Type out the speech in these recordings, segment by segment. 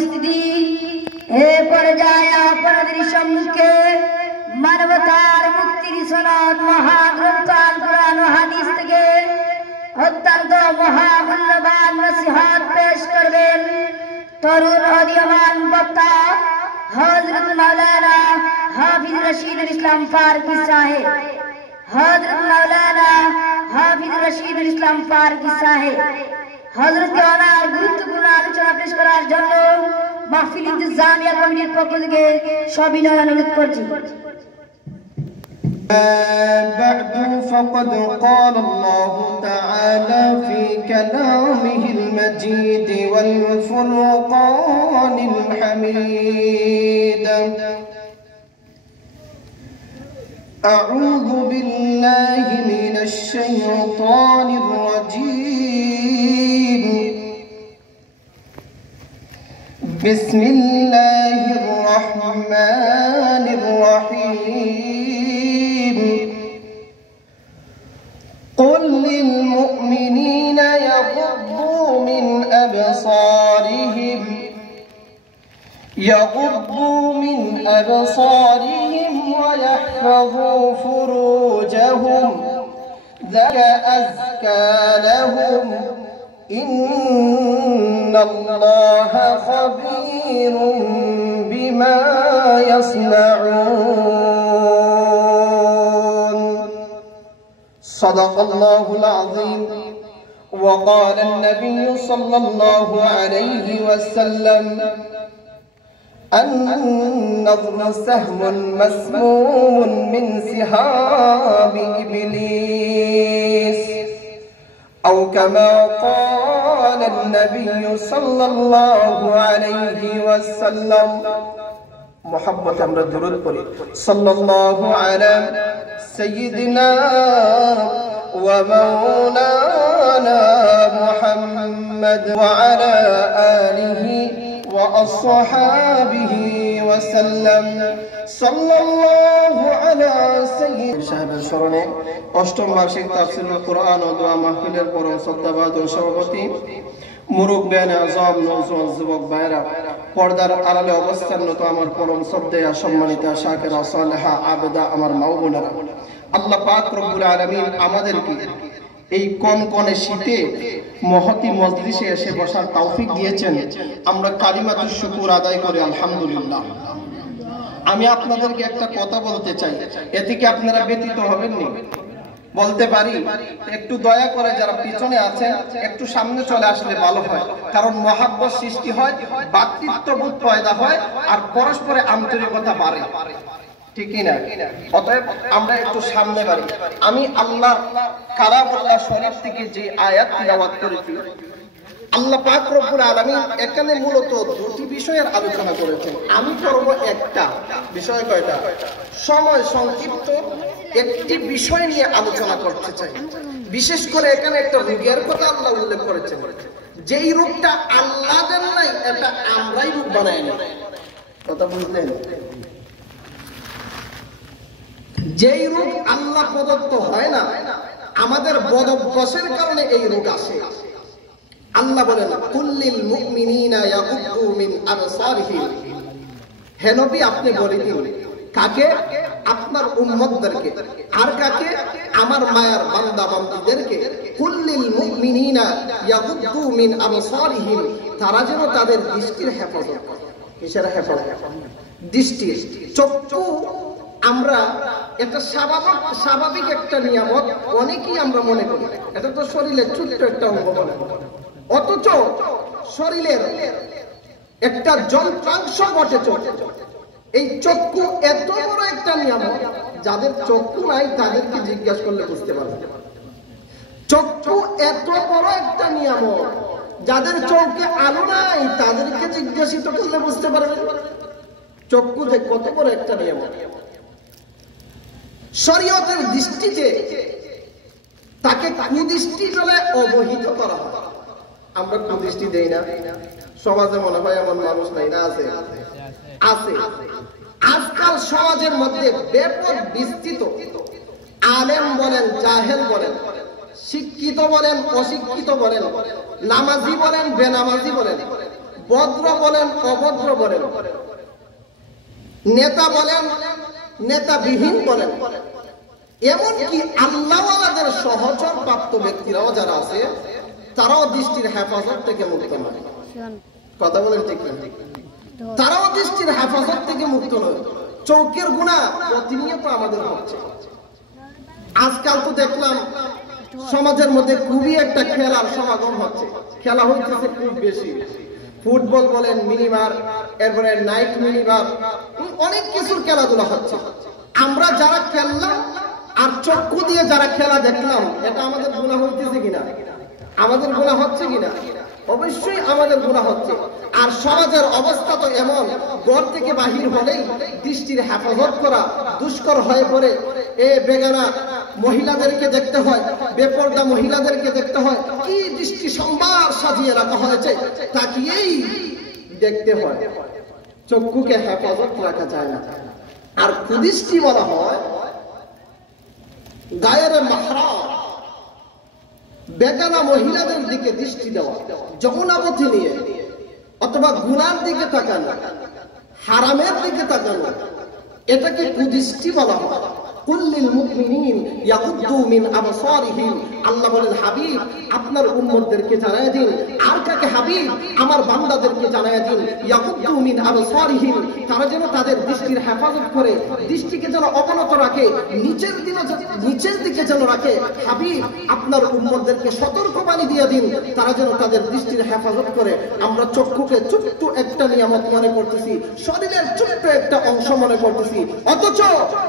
स्थिति हे पर्याय अपराधी सम्मुखे मानवतार मुक्ति सनद महाग्रंथ आल कुरान व हादिस থেকে অত্যন্ত মহামূল্যবান নসিহত পেশ করবেন তরুণ উদীয়মান বক্তা হযরত মাওলানা হাফিজ রশিদুল ইসলাম ফারুকী সাহেব। হযরত মাওলানা হাফিজ রশিদুল ইসলাম ফারুকী সাহেব হযরত কে অনার গুরুত্বপূর্ণ আলোচনা পেশ করার জন্য মাহফিল ইনতিজামিয়া কমিটির পক্ষ থেকে সবিনয় অনুরোধ করছি। بعد فقد قال الله تعالى في كلامه المجيد والفرقان الحميد أعوذ بالله من الشيطان الرجيم بسم الله الرحمن الرحيم قل للمؤمنين يغضوا من أبصارهم ويحفظوا فروجهم ذلك أزكى لهم إن الله خبير بما يصنعون صدق الله العظيم وقال النبي صلى الله عليه وسلم النظر سهم مسموم من سهام إبليس أو كما قال النبي صلى الله عليه وسلم محبة أمر الدرود صلى الله على سيدنا ومولانا محمد وعلى آله وأصحابه وسلم صلى الله على سيدنا সাহেব স্মরণে অষ্টম বার্ষিক তাফসীরুল কোরআন ও দোয়া মাহফিলের পরম শ্রদ্ধাভাজন সভাপতি মুরব্বিয়ান আযম নওজোয়ান যুবক ভাইরা পর্দার আড়ালে অবস্থানরত আমার পরম শ্রদ্ধেয় সম্মানিতা শাকিরা সালেহা আবেদা আমার মা ও বোনেরা, আল্লাহ পাক রব্বুল আলামিন আমাদেরকে এই কনকনে শীতে মহতি মজলিসে এসে বসার তৌফিক দিয়েছেন। আমরা কালিমাতুশ শুকর আদায় করি আলহামদুলিল্লাহ। আমি আপনাদেরকে একটা কথা বলতে চাই, এদিকে আপনারা ব্যতীত হবেন না। বলতে পারি একটু দয়া করে যারা পিছনে আছেন একটু সামনে চলে আসলে ভালো হয়, কারণ মহাব্বত সৃষ্টি হয়, ভ্রাতৃত্ববোধ পয়দা হয় আর পরস্পরে আন্তরিকতা বাড়ে, ঠিক কি না? অতএব আমরা একটু সামনে বাড়ি। আমি আল্লাহর কালামুল্লাহ শরীফ থেকে যে আয়াত তিলাওয়াত করেছি, আল্লাহ পাক রব্বুল আলামিন এখানে মূলত দুটি বিষয়ের আলোচনা করেছেন। আমি করব একটা বিষয়, কয়টা সময় সংক্ষিপ্ত একটি বিষয় নিয়ে আলোচনা করতে চাই। বিশেষ করে এখানে একটা রোগের কথা আল্লাহ উল্লেখ করেছেন, যেই রোগটা আল্লাহ দেন নাই, এটা আমরাই রোগ বানাই না। কথা বুঝলেন? যেই রোগ আল্লাহ প্রদত্ত হয় না, আমাদের বদভ্যাসের কারণে এই রোগ আসে। আল্লাহ বলেন কুল্লিল মুমিনিনা ইয়াগুদ্দু মিন আবসারিহিম, হে নবী আপনি বলে দিন কাকে? আপনার উম্মতদেরকে। আর কাকে? আমার মায়ার বান্দা বান্দীদেরকে। কুল্লিল মুমিনিনা ইয়াগুদ্দু মিন আবসারিহিম, তারা যেন তাদের দৃষ্টির হেফাজত করে। কিসের হেফাজত? দৃষ্টি। চক্ষু আমরা এটা স্বাভাবিক একটা নিয়ামত, অনেকেই আমরা মনে করি এটা তো শরীরের ছোট্ট একটা অঙ্গ মনে করি, অথচ শরীরের একটা যন্ত্রাংশ বটে চক্ষু। এই চক্ষু এত বড় একটা নিয়ামত, যাদের চক্ষু নাই তাদেরকে জিজ্ঞাসা করলে বুঝতে পারবে। চক্ষু এত বড় একটা নিয়ামত, যাদের চোখে আলো নাই তাদেরকে জিজ্ঞাসিত করলে বুঝতে পারবে চক্ষু যে কত বড় একটা নিয়ামত। শরীয়তের দৃষ্টিতে তাকে কুদৃষ্টি বলে অবহিত করা হয়। আমরা কুদৃষ্টি দেই না, সমাজে মনে হয় এমন মানুষ নাই না? আছে, আছে। আজকাল সমাজের মধ্যে ব্যাপক বিস্তৃত আলেম বলেন, জাহেল বলেন, শিক্ষিত বলেন, অশিক্ষিত বলেন, নামাজি বলেন, বেনামাজি বলেন, ভদ্র বলেন অভদ্র বলেন, নেতা বলেন নেতাবিহীন বলেন, এমনকি আল্লাহওয়ালাদের সহচর প্রাপ্ত ব্যক্তিরাও যারা আছে তারাও দৃষ্টির হেফাজত থেকে মুক্ত নয়। কথা বলেন ঠিক না? তারাও দৃষ্টির হেফাজত থেকে মুক্ত নয়। চৌকের গুনাহ প্রতিনিয়ত আমাদের হচ্ছে। আজকাল তো দেখলাম সমাজের মধ্যে খুবই একটা খেলার সমাগম হচ্ছে, খেলা হচ্ছে খুব বেশি। ফুটবল বলেন, মিনিবার, এরপরে নাইট মিনিবার, অনেক কিছুর খেলাধুলা হচ্ছে। আমরা যারা খেললাম আর চক্ষু দিয়ে যারা খেলা দেখলাম, এটা আমাদের গুনাহ হইতেছে কিনা? আমাদের গুনাহ হচ্ছে কিনা? অবশ্যই আমাদের গুনাহ হচ্ছে। আর সমাজের অবস্থা তো এমন, ঘর থেকে বাহির হলেই দৃষ্টির হেফাজত করা দুষ্কর হয়ে পড়ে। বেগানা মহিলাদেরকে দেখতে হয়, বেপরদা মহিলাদেরকে দেখতে হয়, কি দৃষ্টি সম্ভার সাজিয়ে রাখা হয়েছে, তাকিয়েই দেখতে হয়। চক্ষুকে হেফাজত রাখা যায় না। আর কুদৃষ্টি বলা হয় গায়ের মাহরাম বেগানা মহিলাদের দিকে দৃষ্টি দেওয়া, যমুনাবতী নিয়ে, অথবা গুনার দিকে তাকানো, হারামের দিকে তাকানো, এটাকে কুদৃষ্টি বলা হয়। কুল্লিল মুমিনিন ইয়াগুদ্দু মিন আবসারিহিম, আল্লাহ বলেন হাবিব আপনার উম্মতদেরকে জানায় দিন। আর কাকে হাবিব? আমার বান্দাদেরকে জানায় দিন। ইয়াগুদ্দু মিন আবসারিহিম, তারা যেন তাদের দৃষ্টির হেফাজত করে, দৃষ্টিকে যেন অবনত রাখে, নিচের দিকে যেন রাখে। হাবিব আপনার উম্মতদেরকে সতর্কবাণী দিয়ে দিন, তারা যেন তাদের দৃষ্টির হেফাজত করে। আমরা চক্ষুকে ছোট্ট একটা নিয়ামত মনে করতেছি, শরীরের ছোট্ট একটা অংশ মনে করতেছি, অথচ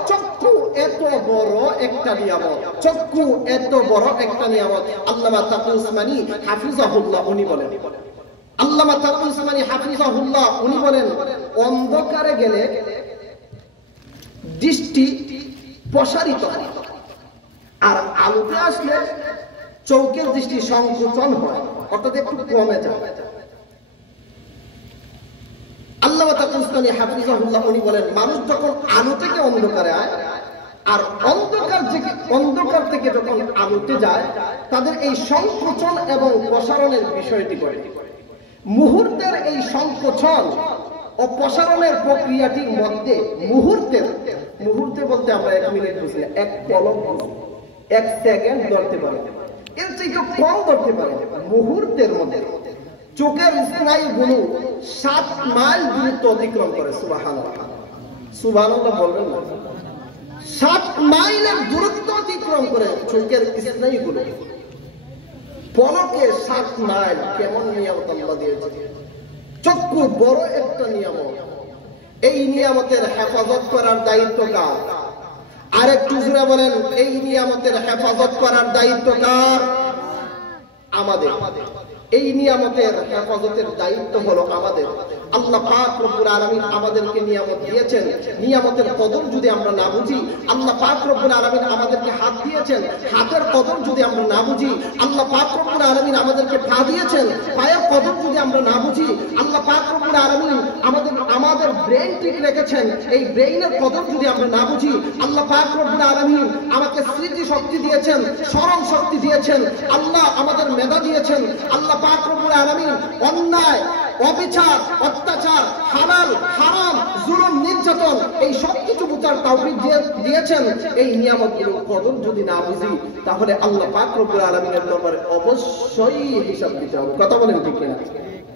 চক্ষু এত বড় একটা নিয়ামত। চক্ষু এত বড় একটা নিয়ামত। আল্লামা তাকি উসমানী হাফিজাহুল্লাহ উনি বলেন, আল্লামা তাকি উসমানী হাফিজাহুল্লাহ উনি বলেন, অন্ধকারে গেলে দৃষ্টি প্রসারিত হয়, আর আলোতে আসলে চৌকের দৃষ্টি সংকোচন হয়, অর্থাৎ একটু কমে যায়। আল্লামা তাকি উসমানী হাফিজাহুল্লাহ উনি বলেন, মানুষ যখন আলো থেকে অন্ধকারে আয় আর অন্ধকার থেকে যখন আলোতে যায়, তাদের এই সংকোচন এবং প্রসারণের বিষয়টি করে। মুহূর্তের এই সংকোচন ও প্রসারণের প্রক্রিয়াটির মধ্যে মুহূর্তে বলতে আমরা 1 মিনিট বুঝি, 1 পলক বুঝি, 1 সেকেন্ড ধরতে পারি, এর থেকে কম ধরতে পারি। মুহূর্তের মধ্যে চোখের স্নায়ুগুলো 7 মাইল দূরত্ব অতিক্রম করে। সুবহানাল্লাহ, সুবহানাল্লাহ বলবেন না? 7 মাইলের দূরত্ব অতিক্রম করে চোখের স্নায়ুগুলো। পলকে 7 মাইল, কেমন নিয়ামত আল্লাহ দিয়েছে! চক্ষু বড় একটা নিয়ামত। এই নিয়ামতের হেফাজত করার দায়িত্ব কার? আরেকটু জোরে বলেন, এই নিয়ামতের হেফাজত করার দায়িত্ব কার? আমাদের। এই নিয়ামতের হেফাজতের দায়িত্ব হলো আমাদের। আল্লাহ পাক রব্বুল আলামিন আমাদেরকে নিয়ামত দিয়েছেন, নিয়ামতের কদর যদি আমরা না বুঝি, আল্লাহ পাক রব্বুল আলামিন আমাদেরকে হাত দিয়েছেন, হাতের কদর যদি আমরা না বুঝি, আল্লাহ পাক রব্বুল আলামিন আমাদেরকে পা দিয়েছেন, পায়ের কদর যদি আমরা না বুঝি, আল্লাহ পাক রব্বুল আলামিন আমাদের ব্রেন ঠিক রেখেছেন, এই ব্রেইনের কদর যদি আমরা না বুঝি, আল্লাহ পাক রব্বুল আলামিন আমাকে স্মৃতি শক্তি দিয়েছেন, স্মরণ শক্তি দিয়েছেন, আল্লাহ আমাদের মেধা দিয়েছেন, আল্লাহ পাক রব্বুল আলামিন অন্যায়, অবিচার, অত্যাচার, হালাল, হারাম, জুলুম, নির্যাতন, এই সব কিছু বুঝার তাওফিক দিয়েছেন। এই নিয়ামতগুলোর কদর যদি না বুঝি, তাহলে আল্লাহ পাক রব্বুল আলামিনের দরবারে অবশ্যই হিসাব দিতে হবে। কথা বলেন ঠিক কিনা?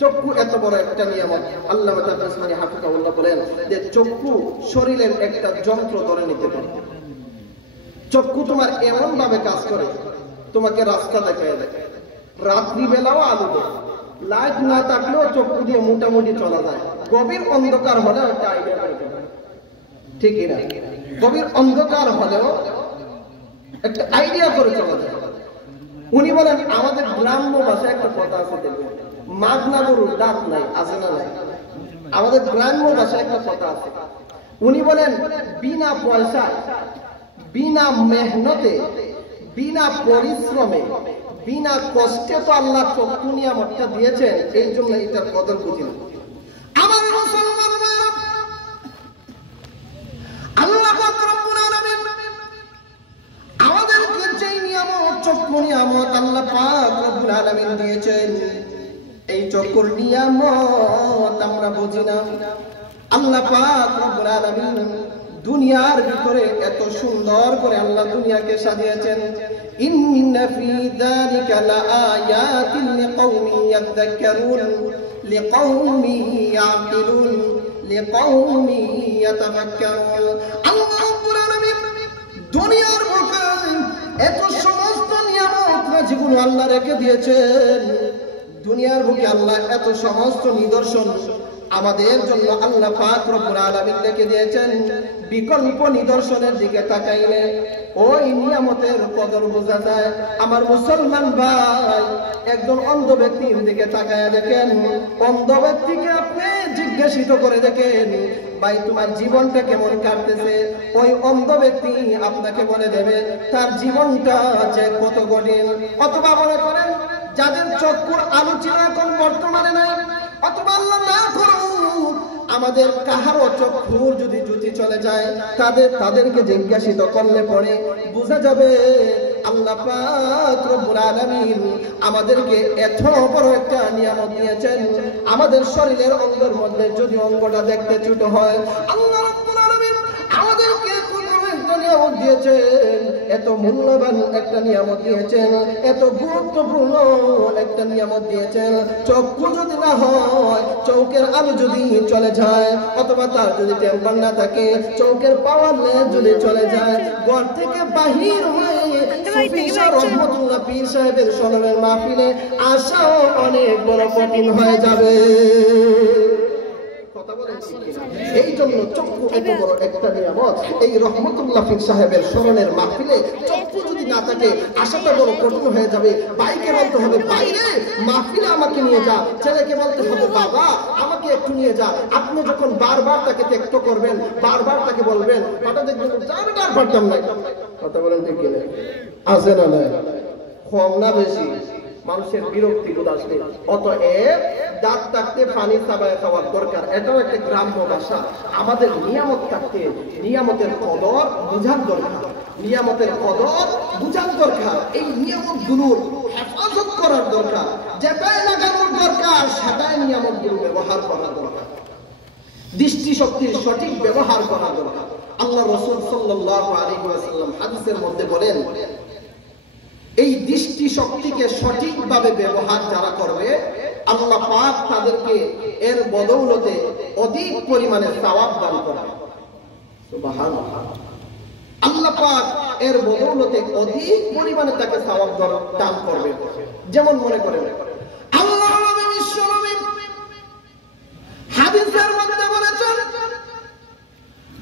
চক্ষু এত বড় একটা নিয়ামত। আল্লামা তাকি উসমানী হাফিজাহুল্লাহ বলেন যে চক্ষু শরীরের একটা যন্ত্র ধরে নিতে পারে। চক্ষু তোমার এমন ভাবে কাজ করে, তোমাকে রাস্তা দেখায় দেয়, রাত্রি বেলাও আলো দেয়, লাইট না থাকলেও চক্ষু দিয়ে মোটামুটি চলা যায়। গভীর অন্ধকার হলেও একটা আইডিয়া পাইতে পারে, ঠিক না? গভীর অন্ধকার হলেও একটা আইডিয়া করে চলা যায়। উনি বলেন আমাদের গ্রাম্য ভাষায় একটা কথা আছে, দেখবেন, মাগনা গরুর দাঁত নাই, আছে না নাই? আমাদের গ্রাম্য ভাষায় একটা কথা আছে। উনি বলেন বিনা পয়সায়, বিনা মেহনতে, বিনা পরিশ্রমে, বিনা কষ্টে তো আল্লাহ চক্ষু নিয়ামতটা দিয়েছেন, এই জন্য এটার কদর বুঝি না। আমার মুসলমান ভাইরা, আল্লাহ পাক রব্বুল আলামিন আমাদেরকে যে নিয়ামত, চক্ষু নিয়ামত আল্লাহ পাক রব্বুল আলামিন দিয়েছেন, এই চক্ষুর নিয়ামত আমরা বুঝি না। আল্লাহ পাক রব্বুল আলামিন দুনিয়ার ভিতরে এত সুন্দর করে আল্লাহ দুনিয়াকে সাজিয়েছেন। ইন্না ফি যালিকা লাআয়াতিন লিকাউমিন ইয়াযাক্কারুন লিকাউমিন ইয়াকিলুন লিকাউমিন ইয়াতাফাক্কারুন। আল্লাহ রাব্বুল আলামিন দুনিয়ার বুকে এত সমস্ত নিয়ামত যেগুলো আল্লাহ রেখে দিয়েছেন, দুনিয়ার বুকে আল্লাহ এত সমস্ত নিদর্শন আমাদের জন্য আল্লাহ পাক রব্বুল আলামিন রেখে দিয়েছেন। বিকল্প নিদর্শনের দিকে তাকাইলে ওই নিয়ামতের কদর বোঝা যায়। আমার মুসলমান ভাই, একজন অন্ধ ব্যক্তির দিকে তাকায় দেখেন, অন্ধ ব্যক্তিকে আপনি জিজ্ঞাসিত করে দেখেন, ভাই তোমার জীবনটা কেমন কাটতেছে? ওই অন্ধ ব্যক্তি আপনাকে বলে দেবে তার জীবনটা যে কত কঠিন। অথবা মনে করেন যাদের চক্ষুর আলো ছিল এখন বর্তমানে নাই, অথবা আল্লাহ না করুক আমাদের কাহারও চক্ষুর যদি জ্যোতি চলে যায়, তাদেরকে জিজ্ঞাসিত করলে পরে বোঝা যাবে আল্লাহ পাক রব্বুল আলামিন আমাদেরকে এত বড় একটা নিয়ামত দিয়েছেন। আমাদের শরীরের অঙ্গের মধ্যে যদি অঙ্গটা দেখতে ছোট হয়, আল্লাহ রাব্বুল আলামিন আমাদেরকে নিয়ামত দিয়েছেন, এত মূল্যবান একটা নিয়ামত দিয়েছেন, এত গুরুত্বপূর্ণ একটা নিয়ামত দিয়েছেন। চক্ষু যদি না হয়, চৌকের আলো যদি চলে যায়, অথবা তার যদি টেম্পার না থাকে, চৌকের পাওয়ার যদি চলে যায়, ঘর থেকে বাহির হয়ে সুফি শাহ রহমতুল্লাহ পীর সাহেবের সনদের মাহফিলে আসাও অনেক বড় কঠিন হয়ে যাবে। এই জন্য চক্ষু এত বড় একটা নিয়ামত। এই রহমতুল্লাহ পীর সাহেবের স্মরণের মাহফিলে চক্ষু যদি না থাকে, আসাটা বড় কঠিন হয়ে যাবে। ভাইকে বলতে হবে বাইরে মাহফিলে আমাকে নিয়ে যা, ছেলেকে বলতে হবে বাবা আমাকে একটু নিয়ে যা। আপনি যখন বারবার তাকে ত্যক্ত করবেন, বারবার তাকে বলবেন, হঠাৎ দেখবেন আর পারতাম না। কথা বলেন ঠিক কিনা? আছে না নাই? কম না বেশি? মানুষের বিরক্তি বোধ আসবে। অতএব দাঁত থাকতে পানি চাবায় খাওয়ার দরকার, এটাও একটা গ্রাম্য ভাষা। আমাদের নিয়ামত থাকতে নিয়ামতের কদর বুঝার দরকার, নিয়ামতের কদর বুঝার দরকার। এই নিয়ামত গুলোর হেফাজত করার দরকার, যেটাই লাগানোর দরকার সেটাই নিয়ামত গুলো ব্যবহার করার দরকার, দৃষ্টি শক্তির সঠিক ব্যবহার করা দরকার। আল্লাহ রাসূল সাল্লাল্লাহু আলাইহি ওয়াসাল্লাম হাদিসের মধ্যে বলেন, এই দৃষ্টি শক্তিকে সঠিকভাবে ব্যবহার যারা করবে, আল্লাহ পাক তাদেরকে এর বদৌলতে অধিক পরিমাণে সওয়াব দান করবে। সুবহানাল্লাহ। আল্লাহ পাক এর বদৌলতে অধিক পরিমাণে তাকে সওয়াব দান করবে। যেমন মনে করেন আল্লাহ নবী বিশ্বনবী হাদিসের মধ্যে বলেছেন,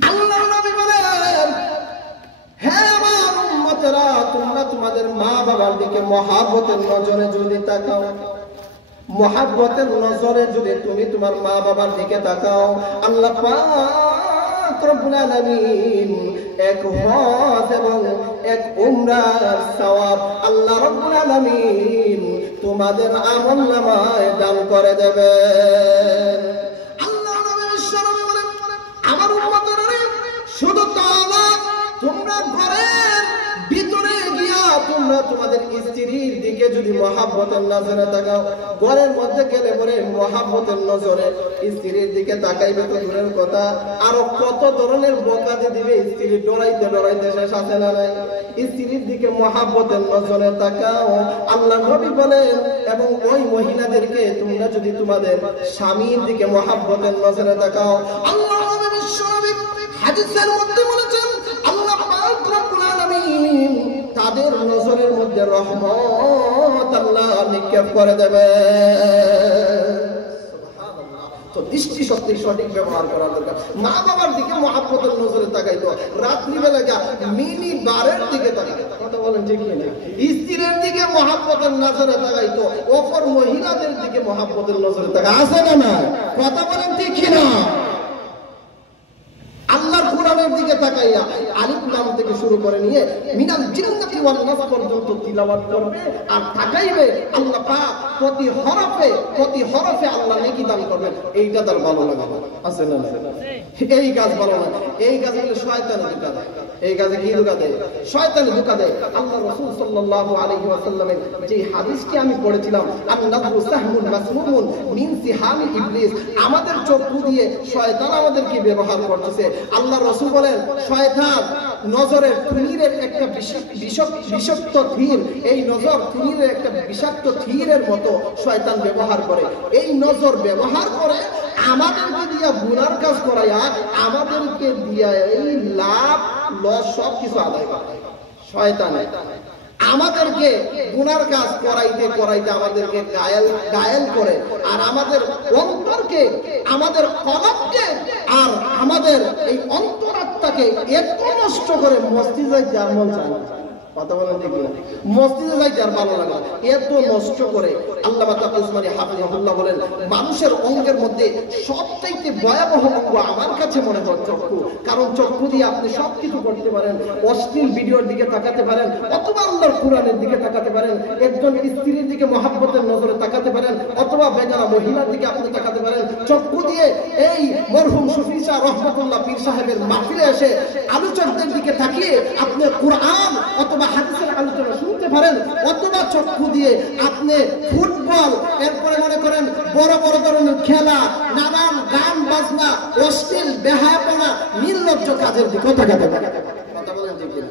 আল্লাহ নবী বলেন, হে আমার উম্মতেরা, তোমরা তোমাদের মা বাবার দিকে মহব্বতের নজরে যদি তাকাও, মহব্বতের নজরে যদি তুমি তোমার মা বাবার দিকে তাকাও, আল্লাহ পাক রব্বুল আলামিন এক হজ এবং এক উমরার সওয়াব আল্লাহ রব্বুল আলামিন তোমাদের আমলনামায় দান করে দেবেন। আল্লাহ নবী বিশ্বনবী বলেন, আমার উম্মতেরা শুধু তাআলা তোমরা ঘরের ভিতরে গিয়া তোমরা তোমাদের স্ত্রীর দিকে যদি মহব্বতের নজরে তাকাও, ঘরের মধ্যে গেলে পরে মহব্বতের নজরে স্ত্রীর দিকে তাকাইবে তো দূরের কথা, আরো কত ধরনের বকাতে দিবে স্ত্রী ডরাইতে ডরাইতে শেষ আছে না নাই? স্ত্রীর দিকে মহব্বতের নজরে তাকাও, আল্লাহ নবী বলেন, এবং ওই মহিলাদেরকে তোমরা যদি তোমাদের স্বামীর দিকে মহব্বতের নজরে তাকাও, আল্লাহ নবী বিশ্বনবী হাদিসের মধ্যে বলেছেন, আল্লাহ পাক রব্বুল আলামিন তাদের নজরের মধ্যে রহমত আল্লাহ নিক্ষেপ করে দেবে। সুবহানাল্লাহ। তো দৃষ্টি শক্তির সঠিক ব্যবহার করা দরকার। মা বাবার দিকে মহব্বতের নজরে তাকাইতো, রাত্রি বেলা মিনি বারের দিকে তাকাইতো। কথা বলেন ঠিক কিনা? স্ত্রীর দিকে মহব্বতের নজরে তাকাইতো, অপর মহিলাদের দিকে মহব্বতের নজরে তাকায়। আছে না না? কথা বলেন ঠিক কিনা? আল্লাহর কোরআনের দিকে তাকাইয়া আলিফ লাম থেকে শুরু করে নিয়ে মিনাল জিন্নাতি ওয়ান নাস পর্যন্ত তিলাওয়াত করবে আর তাকাইবে, আল্লাহ পাক প্রতি হরফে আল্লাহ নেকি দান করবেন। এইটা তার ভালো লাগে। আছে না? এই কাজ ভালো লাগে। এই কাজ হলে শয়তানের কাজ। এই কাজে কি ধোঁকা দেয়? শয়তানে ধোঁকা দেয়। আল্লাহ রাসূল সাল্লাল্লাহু আলাইহি ওয়াসাল্লামের যে হাদিসটি আমি পড়েছিলাম, আন-নাযরু সাহমুন মাসমুমুন মিন সিহামি ইবলিস, আমাদের চক্ষু দিয়ে শয়তান আমাদেরকে ব্যবহার করতেছে। আল্লাহ রাসূল বলেন শয়তান নজরের তুনিরের একটা বিষাক্ত তীর, এই নজর তুনিরের একটা বিষাক্ত তীরের মতো শয়তান ব্যবহার করে। এই নজর ব্যবহার করে আমাদেরকে দিয়া গুনার কাজ করাইয়া আমাদেরকে দিয়া এই লাভ লস সব কিছু আদায় করে শয়তানে। আমাদেরকে গুনার কাজ করাইতে করাইতে আমাদেরকে গায়েল করে, আর আমাদের অন্তরকে, আমাদের কলবকে, আর আমাদের এই অন্তরাত্মাকে এত নষ্ট করে মস্তিষ্কে যার মন চায় না। কথা বলেন ঠিক না? মসজিদে যাইতে আর ভালো লাগে না, এত নষ্ট করে। আল্লামা তাকি উসমানী হাফিজাহুল্লাহ বলেন মানুষের অঙ্গের মধ্যে সবচাইতে ভয়াবহ অঙ্গ আমার কাছে মনে হয় চক্ষু। কারণ চক্ষু দিয়ে আপনি সবকিছু করতে পারেন। অশ্লীল ভিডিওর দিকে তাকাতে পারেন, অথবা আল্লাহর কুরআনের দিকে তাকাতে পারেন, একজন স্ত্রীর দিকে মহব্বতের নজরে তাকাতে পারেন, অথবা বেগানা মহিলার দিকে আপনি তাকাতে পারেন। চক্ষু দিয়ে এই মরহুম সুফি শাহ রহমাতুল্লাহ পীর সাহেবের মাহফিলে এসে আলোচকদের দিকে তাকিয়ে আপনি কুরআন অথবা হাদিসের আলোচনা শুনতে পারেন, অথবা চক্ষু দিয়ে আপনি ফুটবল, এরপরে মনে করেন বড় বড় ধরনের খেলা, নানান গান বাজনা, অশ্লীল বেহায়াপনা, নির্লজ্জ কাজের দিকে তাকাতে পারেন। কথা বলেন ঠিক না?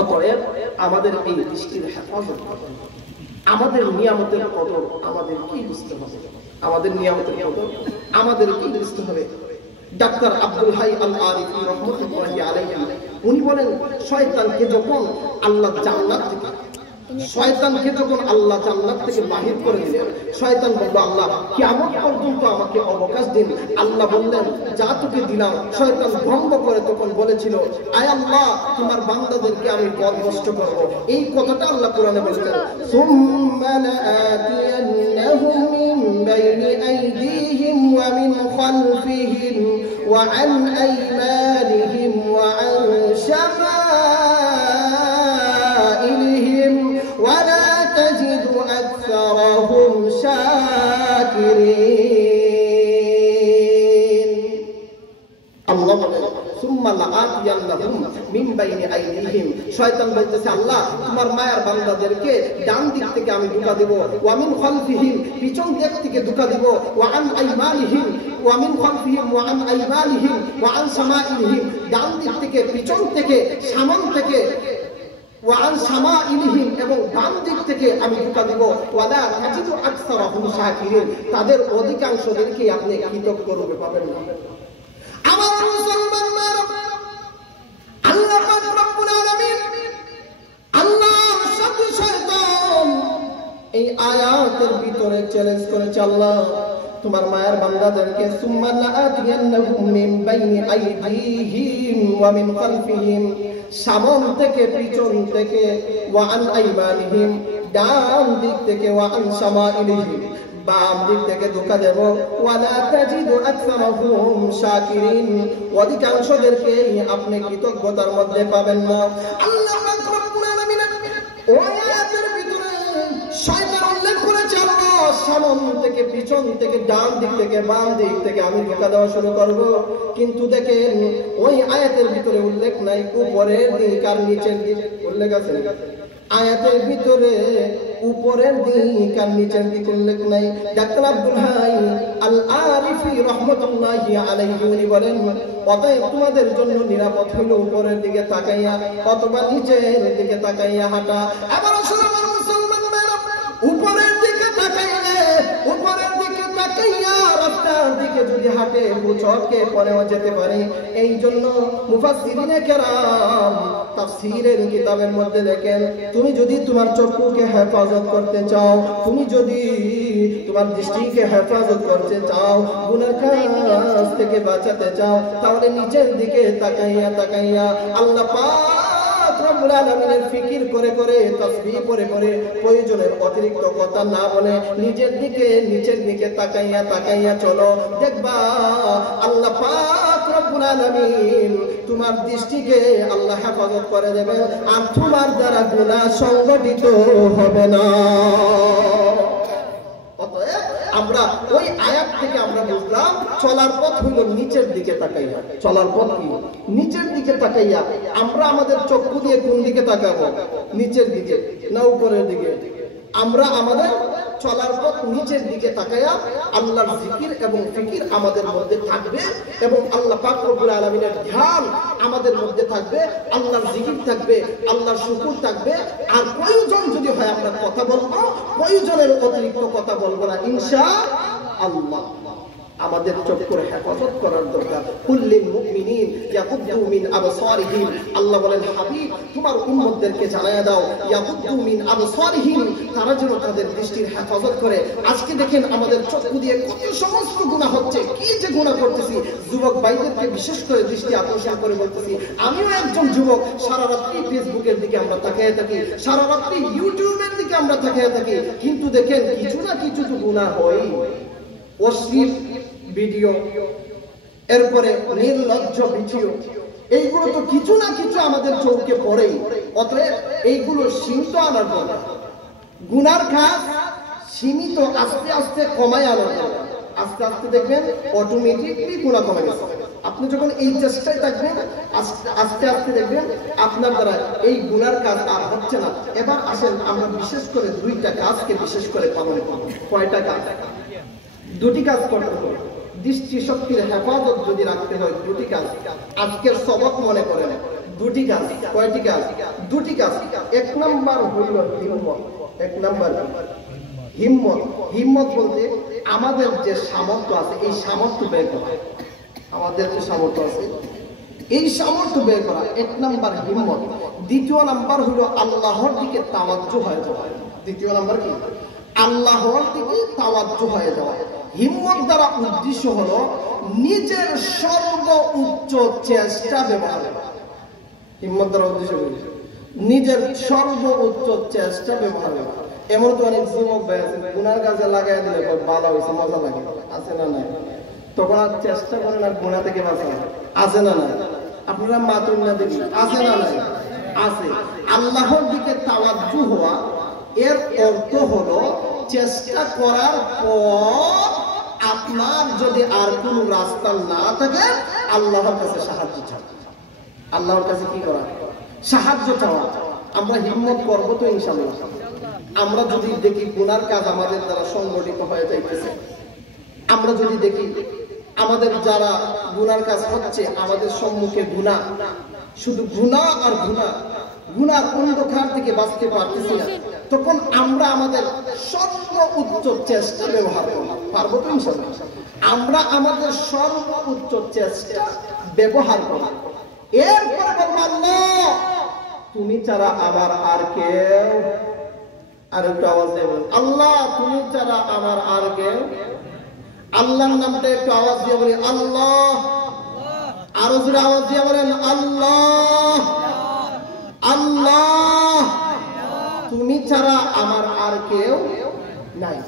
অতএব আমাদের এই দৃষ্টির হেফাজত, আমাদের নিয়ামতের কদর আমাদের কি বুঝতে হবে? আমাদের নিয়ামতের কদর আমাদের কি বুঝতে হবে? ডাক্তার আব্দুল হাই আল আরিফি রাহমাতুল্লাহি আলাইহি উনি বলেন শয়তানকে যখন আল্লাহ জান্নাত থেকে বাহির করে দিলেন, শয়তান বলল আল্লাহ কিয়ামত পর্যন্ত আমাকে অবকাশ দিন। আল্লাহ বললেন যা তোকে দিলাম। শয়তান ভঙ্গ করে তখন বলেছিল আয় আল্লাহ তোমার বান্দাদেরকে আমি পথ নষ্ট করব। এই কথাটা আল্লাহ কোরআনে বলেছেন, সুম্মা লাআতিয়ান্নাহুম মিন বাইনি আইদিহিম ওয়া মিন খালফিহিম ওয়া আন আইমানিহিম ওয়া আন শামাইলিহিম ওয়া লা তাজিদু আকসারাহুম শাকিরিন। আল্লাহ বলেন সুম্মা লাআতিয়ান্নাহুম মিন বাইনি আইদিহিম, শয়তান বলতেছে আল্লাহ তোমার মায়ার বান্দাদেরকে ডান দিক থেকে আমি ধোঁকা দেব, ওয়া মিন খালফিহিম পিছন দিক থেকে ধোঁকা দেব, ওয়া আন আইমানিহিম ওয়া মিন খালফিহিম ওয়া আন আইমানিহিম ওয়া আন শামাইলিহিম ডান দিক থেকে, পিছন থেকে, সামন থেকে, ওয়া আন শামাইলিহিম এবং ডান দিক থেকে আমি ধোঁকা দেব, ওয়া লা তাজিদু আকসারাহুম শাকিরিন তাদের অধিকাংশদেরকে আপনি কৃতজ্ঞ রূপে পাবেন না। আমার মুসলমান আল্লাহ পাক রব্বুল আলামিন আল্লাহর সাথে শয়তান এই আয়াতের ভিতরে চ্যালেঞ্জ করেছে আল্লাহ তোমার মায়ের বান্দাদেরকে সুম্মা লাআতিয়ান্নাহুম মিন বাইনি আইদিহিম ওয়া মিন খালফিহিম সামন থেকে, পিছন থেকে, ওয়া আন আইমানিহিম ডান দিক থেকে, ওয়া আন শামাইলিহিম বাম দিক থেকে ধোঁকা দেব, ওয়া লা তাজিদু আকসারাহুম শাকিরিন অধিকাংশদেরকে আপনি কৃতজ্ঞতার মধ্যে পাবেন না। আল্লাহ পাক রব্বুল আলামিন ওই আয়াতের ভিতরে শয়তান উল্লেখ করেছে আল্লাহ সামন থেকে, পিছন থেকে, ডান দিক থেকে, বাম দিক থেকে আমি ধোঁকা দেওয়া শুরু করব। কিন্তু দেখেন ওই আয়াতের ভিতরে উল্লেখ নাই উপরের দিক আর নিচের দিক। উল্লেখ আছে আয়াতের ভিতরে উপরের দিক আর নিচের দিক উল্লেখ নাই। ডাক্তার আব্দুল হাই আল আরিফি রাহমাতুল্লাহি আলাইহি উনি বলেন অতএব তোমাদের জন্য নিরাপদ হলো উপরের দিকে তাকাইয়া অথবা নিচের দিকে তাকাইয়া হাঁটা। আবার আসলে আমার মুসলমান ভাইরা উপরের দিকে তাকাইলে, উপরের দিকে তাকাইয়া রাস্তার দিকে যদি হাঁটে বুঝকে পরেও যেতে পারে। এই জন্য মুফাসসিরিনে কেরাম তাফসীরের কিতাবের মধ্যে দেখেন তুমি যদি তোমার চক্ষুকে হেফাজত করতে চাও, তুমি যদি তোমার দৃষ্টিকে হেফাজত করতে চাও, গুনার কাজ থেকে বাঁচাতে চাও, তাহলে নিচের দিকে তাকাইয়া তাকাইয়া আল্লাহ পাক রব্বুল আলামিনের ফিকির করে করে, তাসবিহ পড়ে পড়ে, প্রয়োজনের অতিরিক্ত কথা না বলে নিচের দিকে তাকাইয়া তাকাইয়া চলো, দেখবা আল্লাহ পাক রব্বুল আলামিন তোমার দৃষ্টিকে আল্লাহ হেফাজত করে দেবে আর তোমার দ্বারা গুনাহ সংগঠিত হবে না। অতএব আমরা ওই আয়াত থেকে আমরা বুঝলাম চলার পথ হইল নিচের দিকে তাকাইয়া। চলার পথ কি? নিচের দিকে তাকাইয়া। আমরা আমাদের চক্ষু দিয়ে কোন দিকে তাকাবো? নিচের দিকে না উপরের দিকে? আমরা আমাদের চলার পথ নিচের দিকে তাকাইয়া আল্লাহর জিকির এবং ফিকির আমাদের মধ্যে থাকবে এবং আল্লাহ পাক রব্বুল আলামিনের ধ্যান আমাদের মধ্যে থাকবে, আল্লাহর জিকির থাকবে, আল্লাহর শুকর থাকবে। আর প্রয়োজন যদি হয় আমরা কথা বলবো, প্রয়োজনের অতিরিক্ত কথা বলবো না ইনশাআল্লাহ। আমাদের চক্ষুর হেফাজত করার দরকার। কুল্লিল মুমিনিন ইয়াকুদ্দু মিন আবসারিহিম, আল্লাহ বলেন হাবিব তোমার উম্মতদেরকে জানায়া দাও ইয়াকুদ্দু মিন আবসারিহিম, তারা যেন তাদের দৃষ্টির হেফাজত করে। আজকে দেখেন আমাদের চক্ষু দিয়ে কত সমস্ত গুনাহ হচ্ছে, কি যে গুনাহ করতেছি। যুবক ভাইদেরকে বিশেষ করে দৃষ্টি আকর্ষণ করে বলতেছি, আমিও একজন যুবক, সারা রাত্রি ফেসবুকের দিকে আমরা তাকিয়ে থাকি, সারা রাত্রি ইউটিউবের দিকে আমরা তাকিয়ে থাকি, কিন্তু দেখেন কিছু না কিছু তো গুনাহ হয়। অশ্লীল ভিডিও, এরপরে নির্লজ্জ ভিডিও, এইগুলো তো কিছু না কিছু আমাদের চোখে পড়েই। অতএব এইগুলো সীমিত আনার দরকার। গুনার কাজ সীমিত আস্তে আস্তে কমায় আনার দরকার। আস্তে আস্তে দেখবেন অটোমেটিকলি গুনাহ কমে গেছে। আপনি যখন এই চেষ্টায় থাকবেন আস্তে আস্তে দেখবেন আপনার দ্বারা এই গুনার কাজ আর হচ্ছে না। এবার আসেন আমরা বিশেষ করে দুইটা কাজকে বিশেষ করে পালন করব। কয়টা কাজ? দুটি কাজ করতে হবে। দৃষ্টি শক্তির হেফাজত যদি রাখতে হয় দুটি কাজ। আজকের সবক মনে করেন দুটি কাজ। কয়টি কাজ? দুটি কাজ। এক নাম্বার হইল হিম্মত। এক নাম্বার হিম্মত। হিম্মত বলতে আমাদের যে সামর্থ্য আছে এই সামর্থ্য বের করা। আমাদের যে সামর্থ্য আছে এই সামর্থ্য বের করা এক নাম্বার হিম্মত। দ্বিতীয় নাম্বার হইল আল্লাহর দিকে তাওয়াজ্জু হয়ে যাওয়া। দ্বিতীয় নাম্বার কি? আল্লাহর দিকে তাওয়াজ্জু হয়ে যাওয়া। হিম্মত দ্বারা উদ্দেশ্য হলো নিজের সর্বোচ্চ চেষ্টা ব্যবহার করা। হিম্মত দ্বারা উদ্দেশ্য নিজের সর্বোচ্চ চেষ্টা ব্যবহার করা। এমন তো অনেক যুবক ভাই আছে গুনার কাজে লাগাই দিলে ভালো হয়েছে, মজা লাগে, আছে না নাই? তখন আর চেষ্টা করে না গুনাহ থেকে বাঁচা, আছে না নাই? আপনারা মাতুন না দেখি, আছে না নাই? আছে। আল্লাহর দিকে তাওয়াজ্জু হওয়া এর অর্থ হলো চেষ্টা করার পর আপনার যদি আর কোন রাস্তা না থাকে আল্লাহর কাছে সাহায্য চাওয়া। আল্লাহর কাছে কি করা? সাহায্য চাওয়া। আমরা হিম্মত করবো তো ইনশাআল্লাহ। আমরা যদি দেখি গুনার কাজ আমাদের দ্বারা সংগঠিত হয়ে যাইতেছে, আমরা যদি দেখি আমাদের যারা গুনার কাজ হচ্ছে আমাদের সম্মুখে গুনাহ, শুধু গুনাহ আর গুনাহ, গুনার অন্ধকার থেকে বাঁচতে পারতেছি না, তখন আমরা আমাদের সর্বোচ্চ চেষ্টা ব্যবহার করব। পারবো তো ইনশাআল্লাহ? আমরা আমাদের সর্বোচ্চ চেষ্টা ব্যবহার করব। এরপরে বলবো আল্লাহ তুমি ছাড়া আমার আর কেউ। আর একটু আওয়াজ দেবেন আল্লাহ তুমি ছাড়া আমার আর কেউ। আল্লাহর নামটা একটু আওয়াজ দিয়ে বলি আল্লাহ। আরো জোরে আওয়াজ দিয়ে বলেন আল্লাহ। আল্লাহ তুমি ছাড়া আমার আর কেউ নাই।